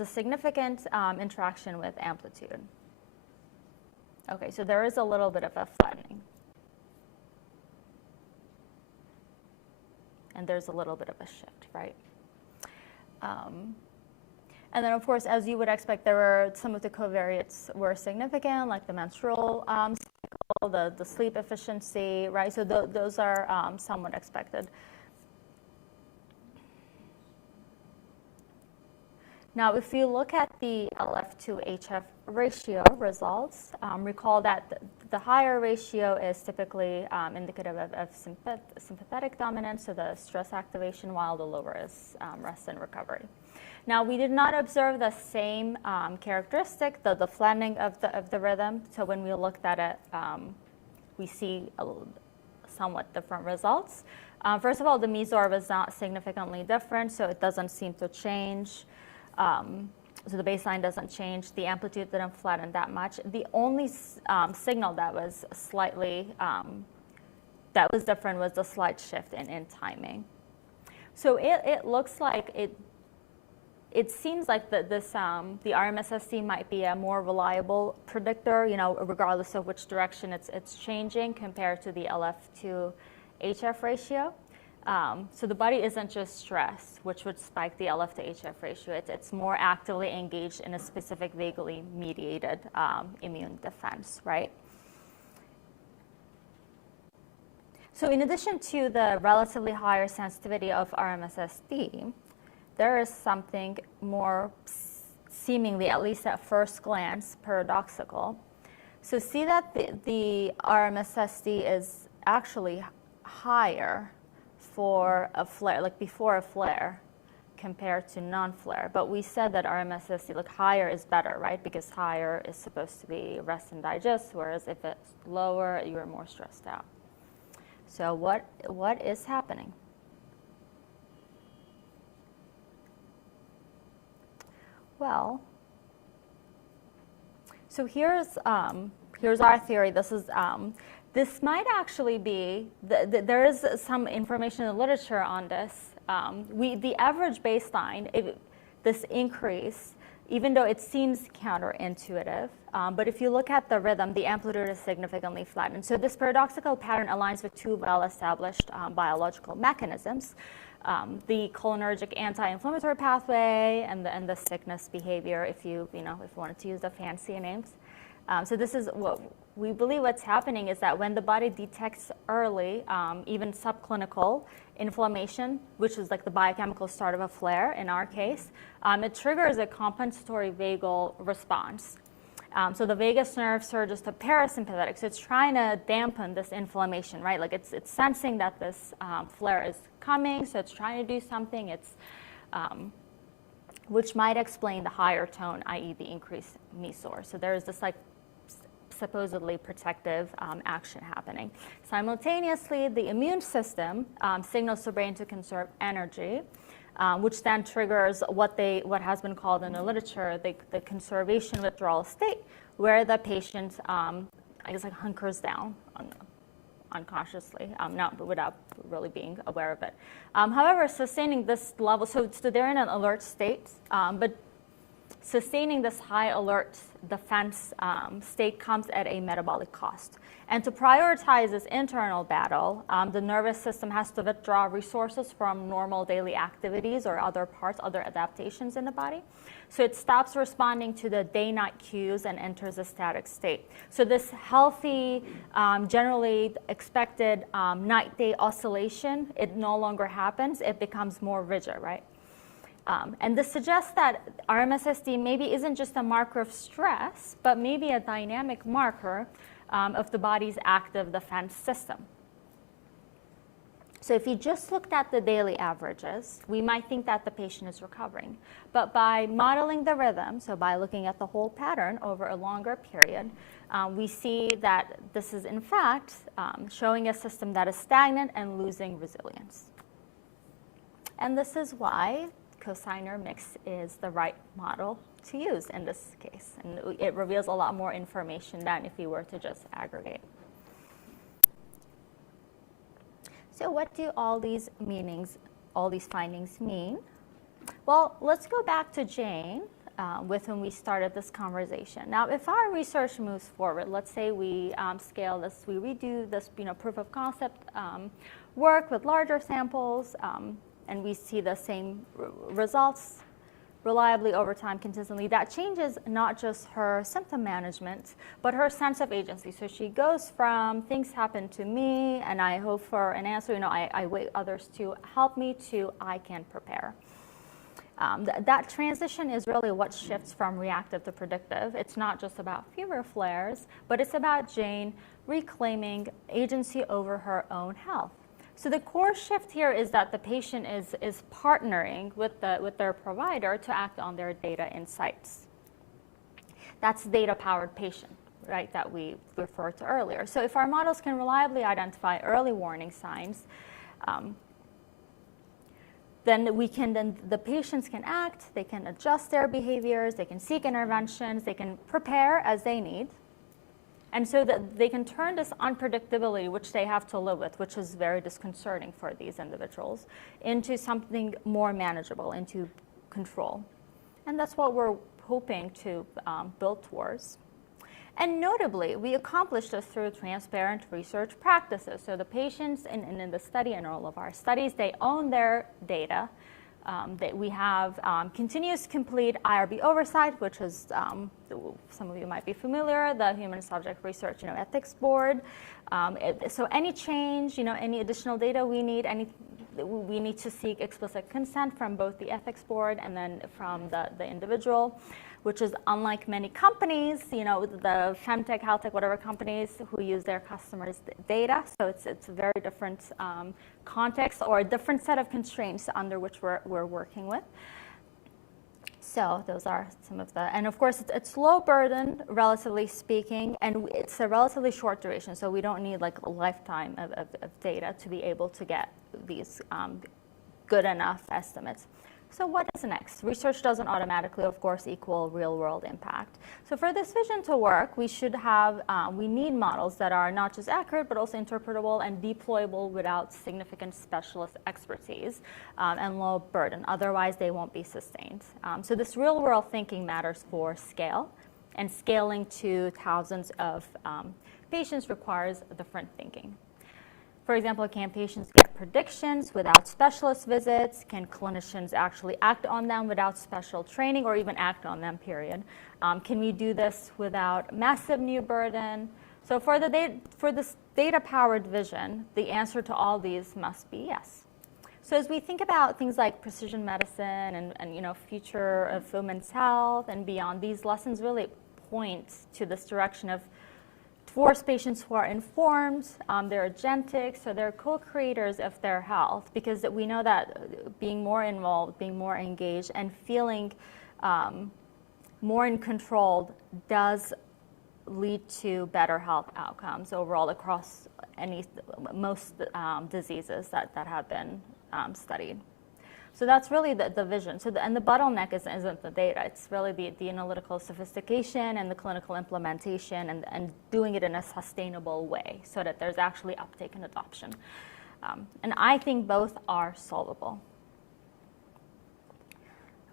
a significant interaction with amplitude. Okay, so there is a little bit of a flattening. And there's a little bit of a shift, right? And then, of course, as you would expect, there were some of the covariates were significant, like the menstrual cycle, the sleep efficiency, right? So those are somewhat expected. Now, if you look at the LF to HF ratio results, recall that the higher ratio is typically indicative of sympathetic dominance, so the stress activation, while the lower is rest and recovery. Now, we did not observe the same characteristic, the flattening of the rhythm. So when we looked at it, we see somewhat different results. First of all, the MESOR was not significantly different, so it doesn't seem to change. So the baseline doesn't change. The amplitude didn't flatten that much. The only signal that was slightly that was different was the slight shift in timing. So it looks like it seems like the RMSSD might be a more reliable predictor, regardless of which direction it's changing compared to the LF to HF ratio. So the body isn't just stressed, which would spike the LF to HF ratio. It's more actively engaged in a specific vaguely mediated immune defense, right? So in addition to the relatively higher sensitivity of RMSSD, there is something more seemingly, at least at first glance, paradoxical. So see that the RMSSD is actually higher for a flare, like before a flare, compared to non-flare. But we said that RMSSD, like higher is better, right? Because higher is supposed to be rest and digest, whereas if it's lower, you're more stressed out. So what is happening? Well, so here's our theory. This might actually be, there is some information in the literature on this. The average baseline, this increase, even though it seems counterintuitive, but if you look at the rhythm, the amplitude is significantly flattened. So this paradoxical pattern aligns with two well-established biological mechanisms. The cholinergic anti-inflammatory pathway and the sickness behavior, if you wanted to use the fancy names. So this is what we believe what's happening is that when the body detects early, even subclinical inflammation, which is like the biochemical start of a flare in our case, it triggers a compensatory vagal response. So the vagus nerve surges to parasympathetic. So it's trying to dampen this inflammation, right? Like it's sensing that this flare is coming, so it's trying to do something. Which might explain the higher tone, i.e. the increased MESOR. So there is this like supposedly protective action happening. Simultaneously, the immune system signals the brain to conserve energy, which then triggers what has been called in the literature the conservation withdrawal state, where the patient, hunkers down unconsciously, not without really being aware of it. However, sustaining this level, so they're in an alert state, but sustaining this high alert defense state comes at a metabolic cost. And to prioritize this internal battle, the nervous system has to withdraw resources from normal daily activities or other adaptations in the body. So it stops responding to the day-night cues and enters a static state. So this healthy, generally expected night-day oscillation, it no longer happens. It becomes more rigid, right? And this suggests that RMSSD maybe isn't just a marker of stress, but maybe a dynamic marker of the body's active defense system. So if you just looked at the daily averages, we might think that the patient is recovering. But by modeling the rhythm, so by looking at the whole pattern over a longer period, we see that this is in fact showing a system that is stagnant and losing resilience. And this is why cosinor mix is the right model to use in this case. And it reveals a lot more information than if you were to just aggregate. So what do all these findings mean? Well, let's go back to Jane, with whom we started this conversation. Now, if our research moves forward, let's say we scale this, we redo this proof of concept work with larger samples, and we see the same results reliably over time consistently, that changes not just her symptom management, but her sense of agency. So she goes from things happen to me and I hope for an answer, I wait others to help me, to I can prepare. That transition is really what shifts from reactive to predictive. It's not just about fever flares, but it's about Jane reclaiming agency over her own health. So the core shift here is that the patient is partnering with their provider to act on their data insights. That's data-powered patient, right, that we referred to earlier. So if our models can reliably identify early warning signs, then the patients can act, they can adjust their behaviors, they can seek interventions, they can prepare as they need. And so that they can turn this unpredictability, which they have to live with, which is very disconcerting for these individuals, into something more manageable, into control. And that's what we're hoping to build towards. And notably, we accomplish this through transparent research practices. So the patients in the study and all of our studies, they own their data. We have continuous complete IRB oversight, which is, some of you might be familiar, the Human Subject Research Ethics Board. So any change, any additional data we need to seek explicit consent from both the ethics board and then from the individual, which is unlike many companies, the femtech, health tech, whatever companies who use their customers' data. So it's a very different context or a different set of constraints under which we're working with. So those are some of the, and of course it's low burden, relatively speaking, and it's a relatively short duration. So we don't need like a lifetime of data to be able to get these good enough estimates. So what is next? Research doesn't automatically, of course, equal real-world impact. So for this vision to work, we should have, we need models that are not just accurate, but also interpretable and deployable without significant specialist expertise and low burden. Otherwise, they won't be sustained. So this real-world thinking matters for scale, and scaling to thousands of patients requires different thinking. For example, can patients get predictions without specialist visits? Can clinicians actually act on them without special training or even act on them, period? Can we do this without massive new burden? So for this data-powered vision, the answer to all these must be yes. So as we think about things like precision medicine and future of women's health and beyond, these lessons really point to this direction of towards patients who are informed, they're agentic, so they're co-creators of their health, because we know that being more involved, being more engaged, and feeling more in control does lead to better health outcomes overall across most diseases that have been studied. So that's really the vision. So and the bottleneck isn't the data. It's really the analytical sophistication and the clinical implementation and doing it in a sustainable way so that there's actually uptake and adoption. And I think both are solvable.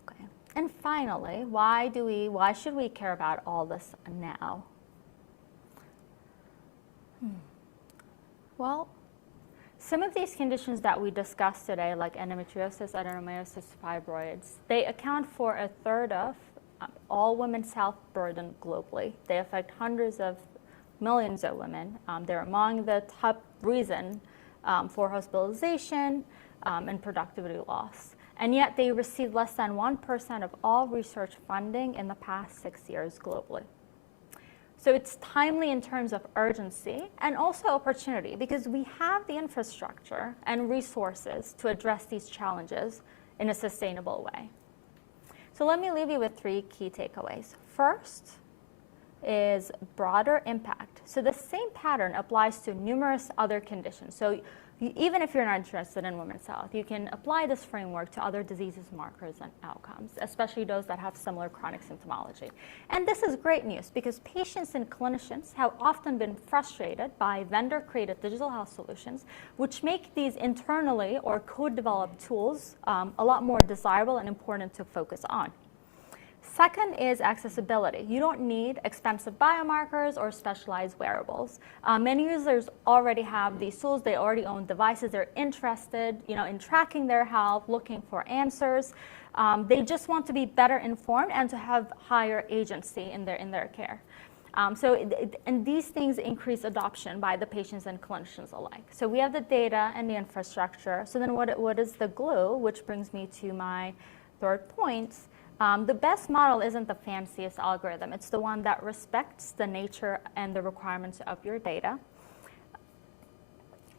Okay. And finally, why should we care about all this now? Well, some of these conditions that we discussed today, like endometriosis, adenomyosis, fibroids, they account for 1/3 of all women's health burden globally. They affect hundreds of millions of women. They're among the top reason for hospitalization and productivity loss. And yet they receive less than 1% of all research funding in the past 6 years globally. So it's timely in terms of urgency and also opportunity, because we have the infrastructure and resources to address these challenges in a sustainable way. So let me leave you with 3 key takeaways. First is broader impact. So the same pattern applies to numerous other conditions. So even if you're not interested in women's health, you can apply this framework to other diseases, markers, and outcomes, especially those that have similar chronic symptomology. And this is great news because patients and clinicians have often been frustrated by vendor-created digital health solutions, which make these internally or co-developed tools a lot more desirable and important to focus on. Second is accessibility. You don't need expensive biomarkers or specialized wearables. Many users already have these tools. They already own devices. They're interested, in tracking their health, looking for answers. They just want to be better informed and to have higher agency in their care. And these things increase adoption by the patients and clinicians alike. So we have the data and the infrastructure. So then what is the glue, which brings me to my third point, the best model isn't the fanciest algorithm. It's the one that respects the nature and the requirements of your data,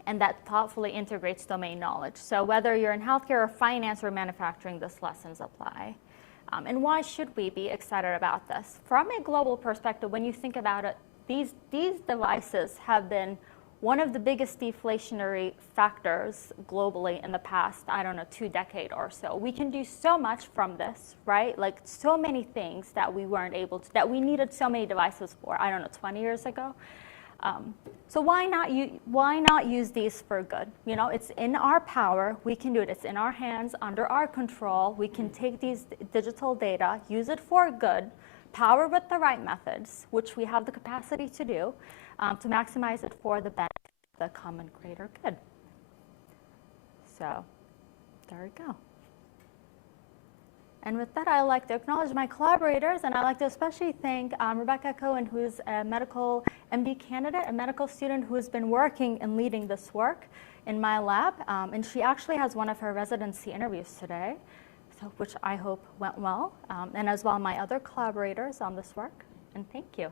and that thoughtfully integrates domain knowledge. So whether you're in healthcare or finance or manufacturing, these lessons apply. And why should we be excited about this? From a global perspective, when you think about it, these devices have been one of the biggest deflationary factors globally in the past, I don't know, 2 decades or so. We can do so much from this, right? Like so many things that we weren't able to, that we needed so many devices for, I don't know, 20 years ago. So why not use these for good? You know, it's in our power. We can do it. It's in our hands, under our control. We can take these digital data, use it for good, power with the right methods, which we have the capacity to do, to maximize it for the benefit of the common greater good. So there we go. And with that, I'd like to acknowledge my collaborators, and I'd like to especially thank Rebecca Cohen, who's a medical MD candidate, a medical student who has been working and leading this work in my lab. And she actually has one of her residency interviews today, so, which I hope went well, and as well my other collaborators on this work. And thank you.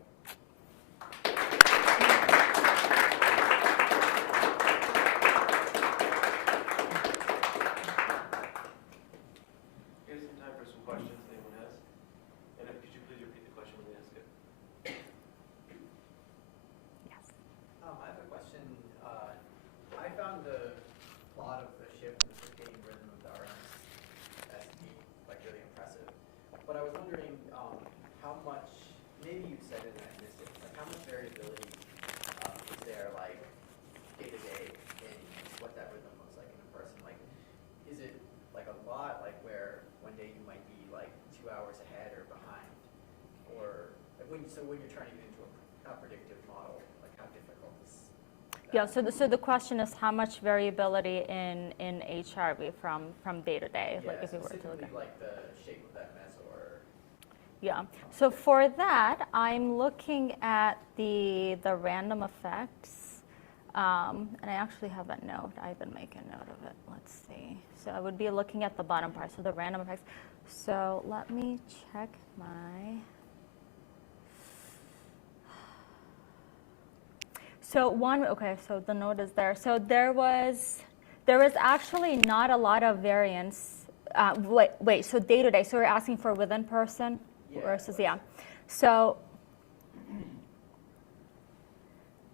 But I was wondering how much, maybe you said it and I missed it, like how much variability is there like day to day in what that rhythm looks like in a person? Like, is it like a lot, like where one day you might be like 2 hours ahead or behind? Or like when you're turning it into a predictive model, like how difficult is that? Yeah, so the question is how much variability in HRV from day to day, Yeah, like if we were to look at. like the shape of that mess or. Yeah, so for that, I'm looking at the random effects, and I actually have a note. I didn't make a note of it. Let's see. So I would be looking at the bottom part, so the random effects. So let me check my. So so the note is there. So there was actually not a lot of variance. Wait, so day to day. So we're asking for within person versus, yeah. So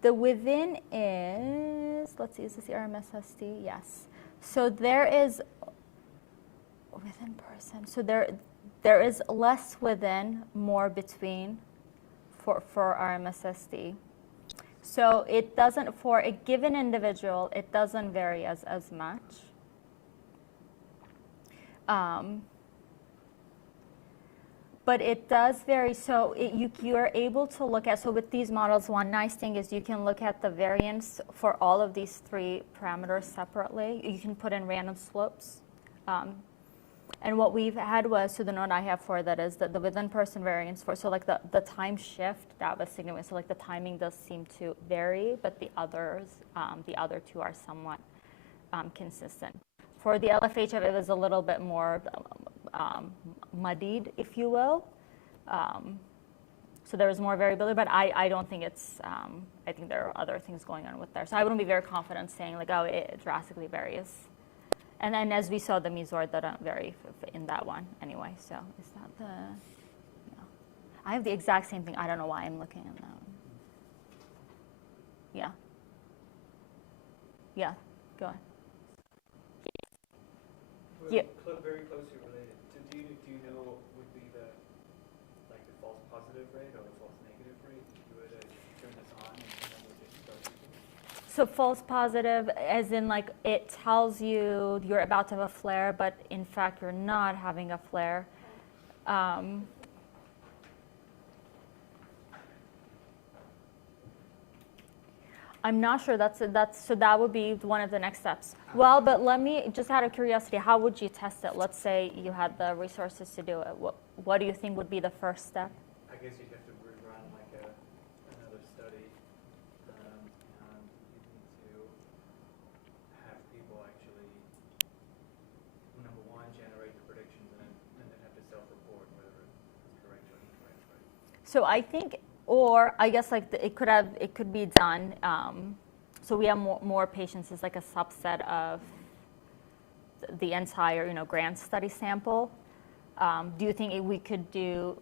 the within is, let's see, is this the RMSSD? Yes. So there is within person. So there is less within, more between for RMSSD. So it doesn't, for a given individual, it doesn't vary as much. But it does vary, so you are able to look at, so with these models, one nice thing is you can look at the variance for all of these 3 parameters separately. You can put in random slopes. And what we've had was, so the note I have for that is that the within person variance for, so like the time shift, that was significant. So like the timing does seem to vary, but the other 2 are somewhat consistent. For the LFHF, it was a little bit more muddied, if you will. So there was more variability, but I don't think it's, I think there are other things going on with there. So I wouldn't be very confident saying like, oh, it drastically varies. And then as we saw, the mesoid don't vary in that one anyway. So is that the, no. I have the exact same thing. I don't know why I'm looking at that one. Yeah. Yeah, go ahead. We're very closely related. So do you know what would be the false positive rate or the false negative rate if you were to turn this on and then would just start using? So false positive, as in like it tells you you're about to have a flare, but in fact you're not having a flare. I'm not sure. So that would be one of the next steps. Well, but let me just out of curiosity, how would you test it? Let's say you had the resources to do it. What do you think would be the first step? I guess you'd have to rerun like another study, and you need to have people actually, number one, generate the predictions and then So I think, or I guess like it could be done. So we have more patients as like a subset of the entire, grand study sample. Do you think we could do?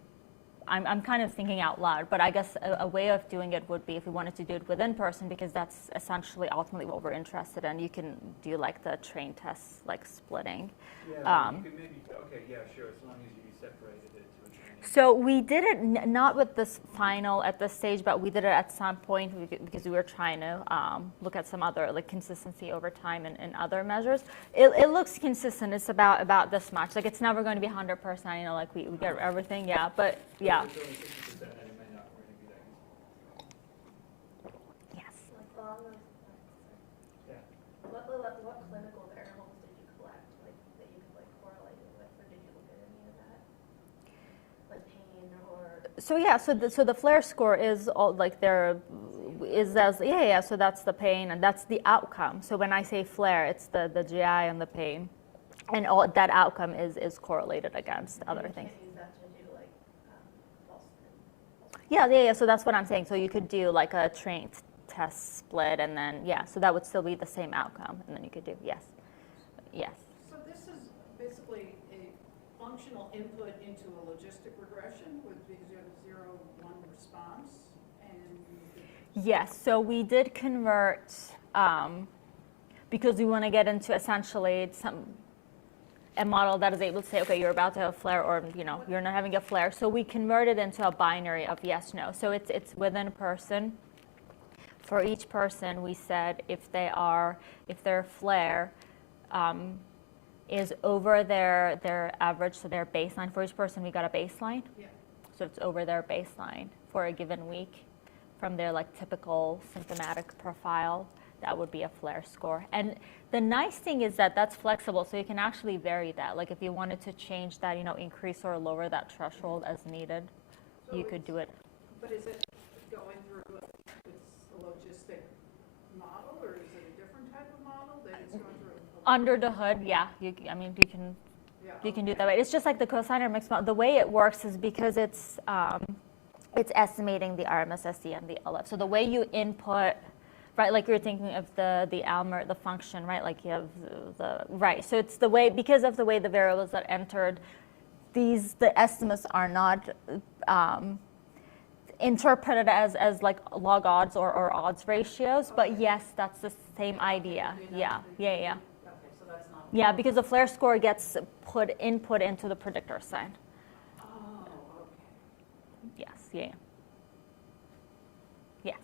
I'm kind of thinking out loud, but I guess a way of doing it would be if we wanted to do it within person, because that's essentially ultimately what we're interested in. You can do like the train tests, like splitting. Yeah, you could maybe, okay, yeah, sure, as long as you separated it to a training. So we did it not with this final at this stage, but we did it at some point because we were trying to look at some other like consistency over time and other measures. It looks consistent. It's about this much. Like it's never going to be 100%. Like we get everything. Yeah, but yeah. If it's only 60%, then it might not really be that useful. Yes. Along those lines, Yeah. what clinical variables did you collect, like, that you could, like, correlate it with, or did you look at any of that? Like pain or? So yeah, so the flare score is all like so that's the pain and that's the outcome. So when I say flare, it's the GI and the pain, and all that outcome is correlated against other things. Use that to do, like, false. Yeah. So that's what I'm saying. So you could do like a trained test split, and then so that would still be the same outcome, and then you could do yes. So this is basically a functional input into a logistic regression because you have a 0-1 response, and Yes. So we did convert because we want to get into essentially a model that is able to say, okay, you're about to have a flare, or you're not having a flare. So we converted into a binary of yes, no. So it's within a person. For each person, we said if their flare is over their average, so their baseline. For each person, we got a baseline. Yeah. So it's over their baseline for a given week from their like typical symptomatic profile. That would be a flare score. And the nice thing is that that's flexible, so you can actually vary that. Like if you wanted to change that, increase or lower that threshold as needed, So you could do it. But is it going through a logistic model, or is it a different type of model that it's going through? Under the hood, yeah, you can do it that way. It's just like the cosinor mixed model. The way it works is because it's estimating the RMSSD and the LF. So the way you input, right, like you're thinking of the Almer, the function, right, like you have right. So it's the way, because of the way the variables that entered, the estimates are not interpreted as like log odds or odds ratios, but yes, that's the same idea. Yeah. Okay, so that's not. Yeah, because the flare score gets input into the predictor sign. Oh, okay. Yes. Yes.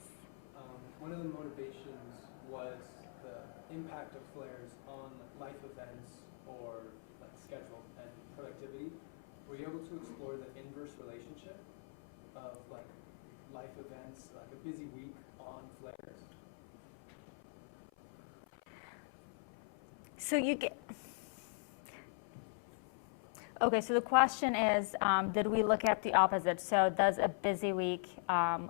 One of the motivations was the impact of flares on life events or like schedule and productivity. Were you able to explore the inverse relationship of like life events, like a busy week on flares? So you get. Okay, so the question is, did we look at the opposite? So does a busy week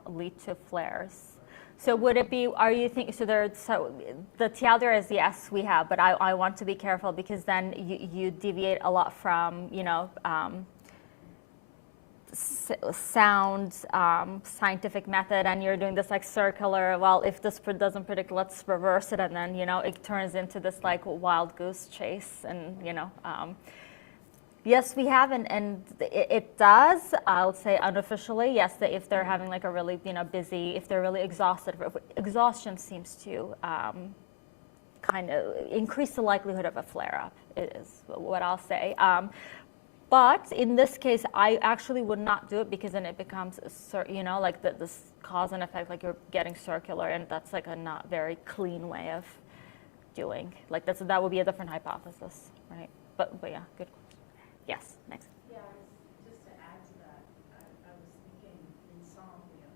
lead to flares? So would it be, are you thinking, so the TLDR is yes, we have, but I want to be careful because then you deviate a lot from, sound scientific method, and you're doing this like circular, well, if this doesn't predict, let's reverse it, and then, it turns into this like wild goose chase, and, yes, we have, and it does. I'll say unofficially, yes, that if they're having like a really, busy, if they're really exhausted, exhaustion seems to kind of increase the likelihood of a flare-up, is what I'll say. But in this case, I actually would not do it because then it becomes, like this cause and effect, like you're getting circular, and that's like a not very clean way of doing. Like that would be a different hypothesis, right? But yeah, good. Yes, next. Yeah, just to add to that, I was thinking insomnia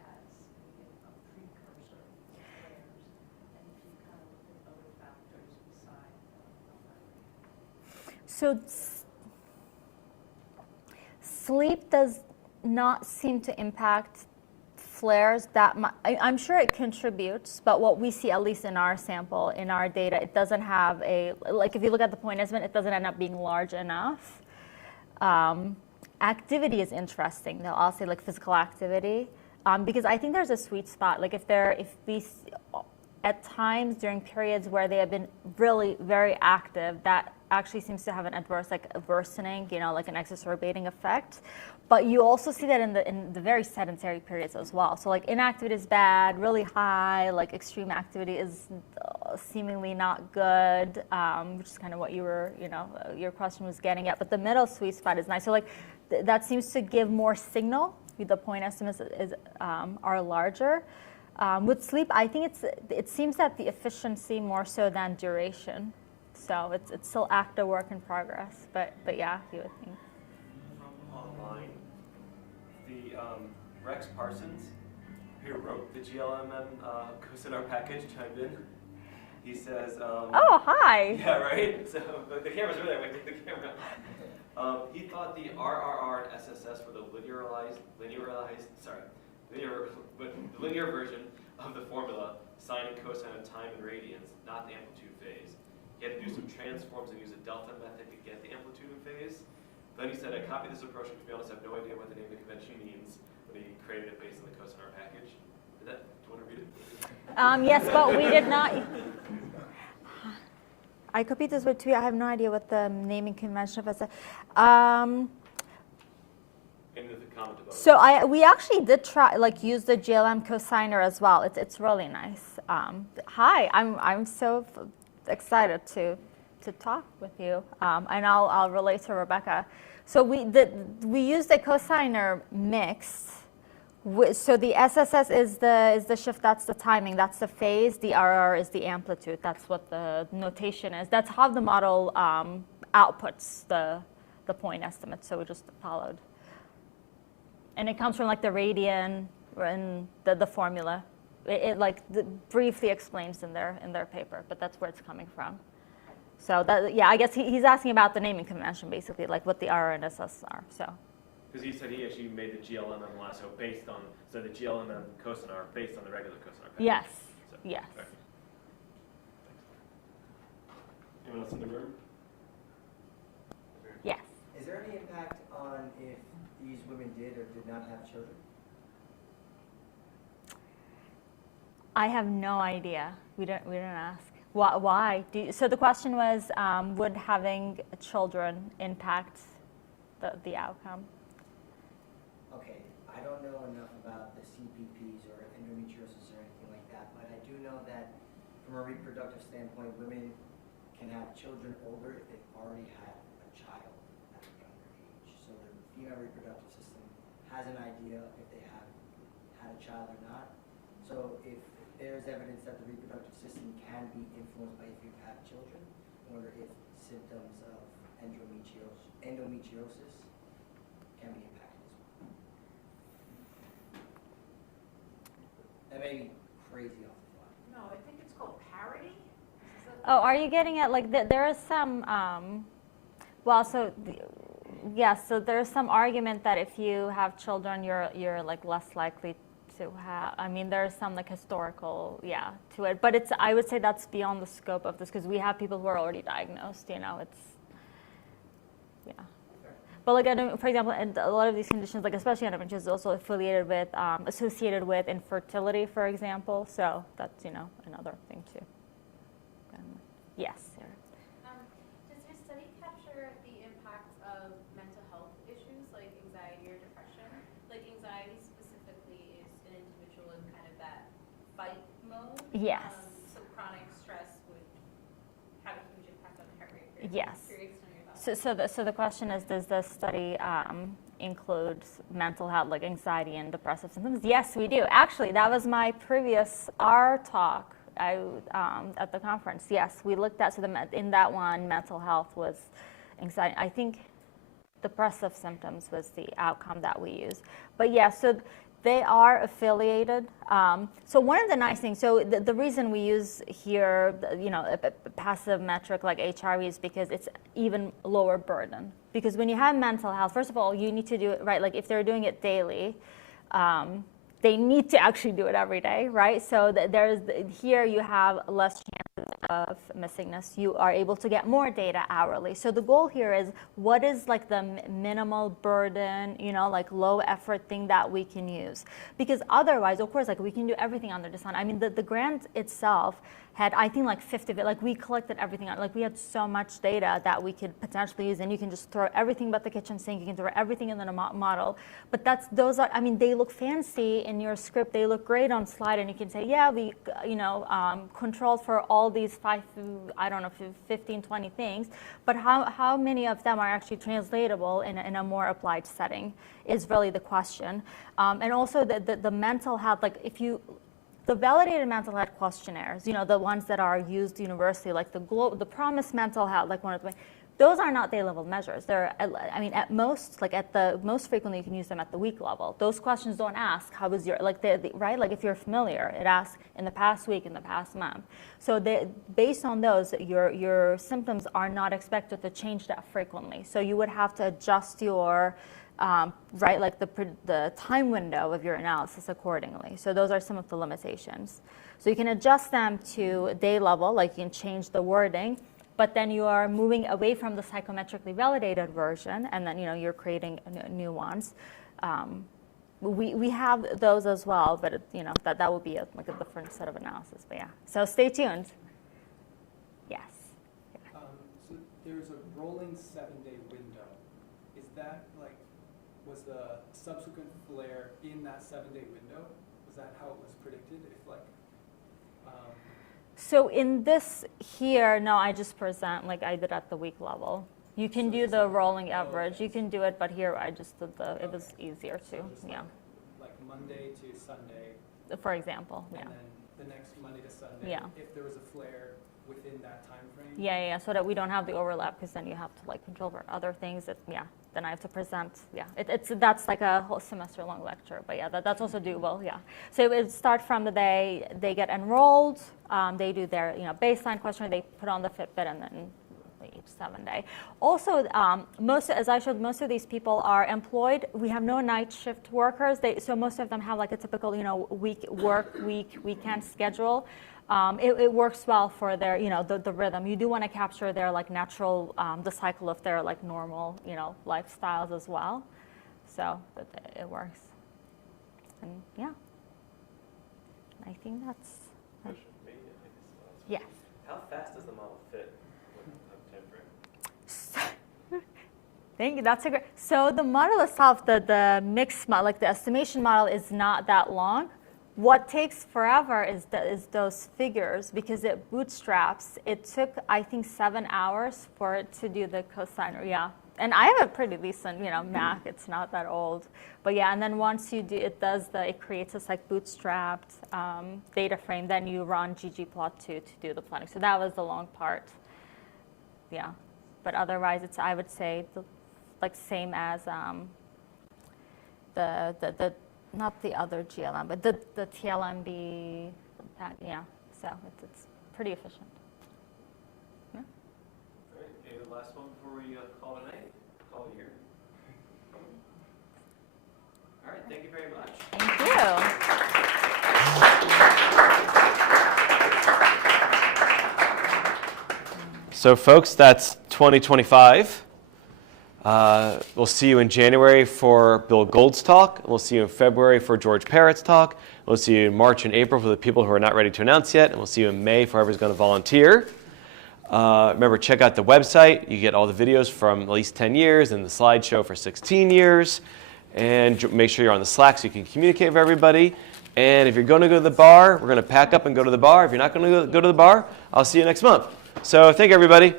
as a precursor to flares, and if you kind of look at other factors beside So sleep does not seem to impact flares that much. I'm sure it contributes, but what we see, at least in our sample, in our data, it doesn't have like if you look at the point estimate, it doesn't end up being large enough. Activity is interesting, though. I'll say like physical activity, because I think there's a sweet spot. Like if we at times during periods where they have been really very active, that actually seems to have an adverse, like a worsening, like an exacerbating effect. But you also see that in the very sedentary periods as well. So like inactivity is bad, really high, like extreme activity is seemingly not good, which is kind of what you were, your question was getting at. But the middle sweet spot is nice. So like that seems to give more signal. The point estimates are larger. With sleep, I think it seems that the efficiency more so than duration. So it's still active work in progress. But yeah, you would think. Online, the Rex Parsons, who wrote the GLMM cosinor package, chimed in. He says, oh, hi. Yeah, right? So the camera's over there. Wait, take the camera. He thought the RRR and SSS were the linear version of the formula, sine and cosine of time and radians, not the amplitude phase. He had to do some transforms and use a delta method to get the amplitude and phase. Then he said, I copied this approach, and to be honest, I have no idea what the name of the convention means when he created it based on the cosinor package. Do you want to read it? Yes, but we did not. I copied this with tweet. I have no idea what the naming convention was. So we actually did try, use the GLM cosinor as well. It's really nice. Hi, I'm so excited to talk with you, and I'll relate to Rebecca. So we used a cosinor mix. So the SSS is the shift, that's the timing, that's the phase. The RR is the amplitude. That's what the notation is. That's how the model outputs the point estimate. So we just followed. And it comes from the radian and the formula. It briefly explains in their paper, but that's where it's coming from. So I guess he's asking about the naming convention, basically, what the RR and SS are. So. Because he said he actually made the GLMM lasso so the GLMM cosinor based on the regular cosinor package. Yes. So, yes. Okay. Anyone else in the room? Yes. Is there any impact on if these women did or did not have children? I have no idea. We didn't ask. Why? So the question was, would having children impact the outcome? Okay, I don't know enough about the CPPs or endometriosis or anything like that, but I do know that from a reproductive standpoint, women can have children older if they've already had a child at a younger age. So the female reproductive system has an idea if they have had a child or not. So if there's evidence that the reproductive system can be influenced by if you've had children, I wonder if symptoms of endometriosis can be impacted as well. That may be crazy off the fly. No, I think it's called parity. Oh, are you getting at there is some? So there's some argument that if you have children, you're less likely to have. I mean, there's some historical, to it. But I would say that's beyond the scope of this because we have people who are already diagnosed. But for example, in a lot of these conditions, especially endometriosis, is also associated with infertility, for example. So that's another thing too. Yes, Sarah. Does your study capture the impact of mental health issues like anxiety or depression? Anxiety specifically is an individual in kind of that fight mode. Yes. So chronic stress would have a huge impact on the heart rate. Yes. So the question is, does the study include mental health, anxiety and depressive symptoms? Yes, we do. Actually, that was my previous R talk at the conference. Yes, we looked at, in that one, mental health was anxiety. I think depressive symptoms was the outcome that we used. But yeah, so they are affiliated. So one of the nice things, so the reason we use here, a passive metric like HRV is because it's even lower burden. Because when you have mental health, first of all, you need to do it right. If they're doing it daily, they need to actually do it every day, right? So here you have less chances of missingness, you are able to get more data hourly. So the goal here is what is like the minimal burden, like low effort thing that we can use. Because otherwise, of course, like we can do everything under the sun. I mean, the grant itself had, I think, like 50 of it. Like we collected everything. Like we had so much data that we could potentially use, and you can just throw everything but the kitchen sink. You can throw everything in the model. But those are, I mean, they look fancy in your script. They look great on slide, and you can say, yeah, we, controlled for all these 15, 20 things. But how many of them are actually translatable in a more applied setting is really the question. And also the mental health, like the validated mental health questionnaires, the ones that are used universally, like the Promise Mental Health, like one of the, those are not day-level measures. They're, I mean, at most, like at the most frequently, you can use them at the week level. Those questions don't ask how was your, like right? Like if you're familiar, it asks in the past week, in the past month. So based on those, your symptoms are not expected to change that frequently. So you would have to adjust your right, like the time window of your analysis accordingly. So those are some of the limitations. So you can adjust them to day level, like you can change the wording, but then you are moving away from the psychometrically validated version, and then you're creating new ones. We have those as well, but that would be like a different set of analysis. But yeah, so stay tuned. Yes. So there's a rolling 7-day window. Is that like, was the subsequent flare in that 7-day window? Was that how it was predicted? If like, so in this here, no, I just present like I did at the week level. You can do the rolling average. Okay. You can do it, but here I just did it was easier to, yeah. Like Monday to Sunday. For example, yeah. And then the next Monday to Sunday. Yeah. If there was a flare within that time frame. Yeah, so that we don't have the overlap, because then you have to like control for other things. Then I have to present. Yeah, that's like a whole semester-long lecture. But yeah, that's also doable. Yeah. So it would start from the day they get enrolled. They do their baseline questionnaire. They put on the Fitbit, and then each 7-day. Also, as I showed, most of these people are employed. We have no night shift workers. So most of them have like a typical weekend schedule. It works well for their, the rhythm. You do want to capture their like natural, the cycle of their like normal, lifestyles as well. So it works. And yeah, I think that's. Yes. How fast does the model fit with time frame? Thank you. That's a great. So the model itself, the mixed model, like the estimation model, is not that long. What takes forever is those figures, because it bootstraps. It took, I think, 7 hours for it to do the cosinor. Yeah, and I have a pretty decent, Mac. It's not that old, but yeah. And then once you do, it creates this like bootstrapped data frame. Then you run ggplot2 to do the plotting. So that was the long part. Yeah, but otherwise, it's, I would say, like same as the not the other GLM, but the TLMB, yeah, so it's pretty efficient. Yeah. All right, okay, the last one before we call it a night, call it here. All right, thank you very much. Thank you. So folks, that's 2025. We'll see you in January for Bill Gold's talk. We'll see you in February for George Parrott's talk. We'll see you in March and April for the people who are not ready to announce yet. And we'll see you in May for whoever's going to volunteer. Remember, check out the website. You get all the videos from at least 10 years and the slideshow for 16 years. And make sure you're on the Slack so you can communicate with everybody. And if you're going to go to the bar, we're going to pack up and go to the bar. If you're not going to go to the bar, I'll see you next month. So thank you, everybody.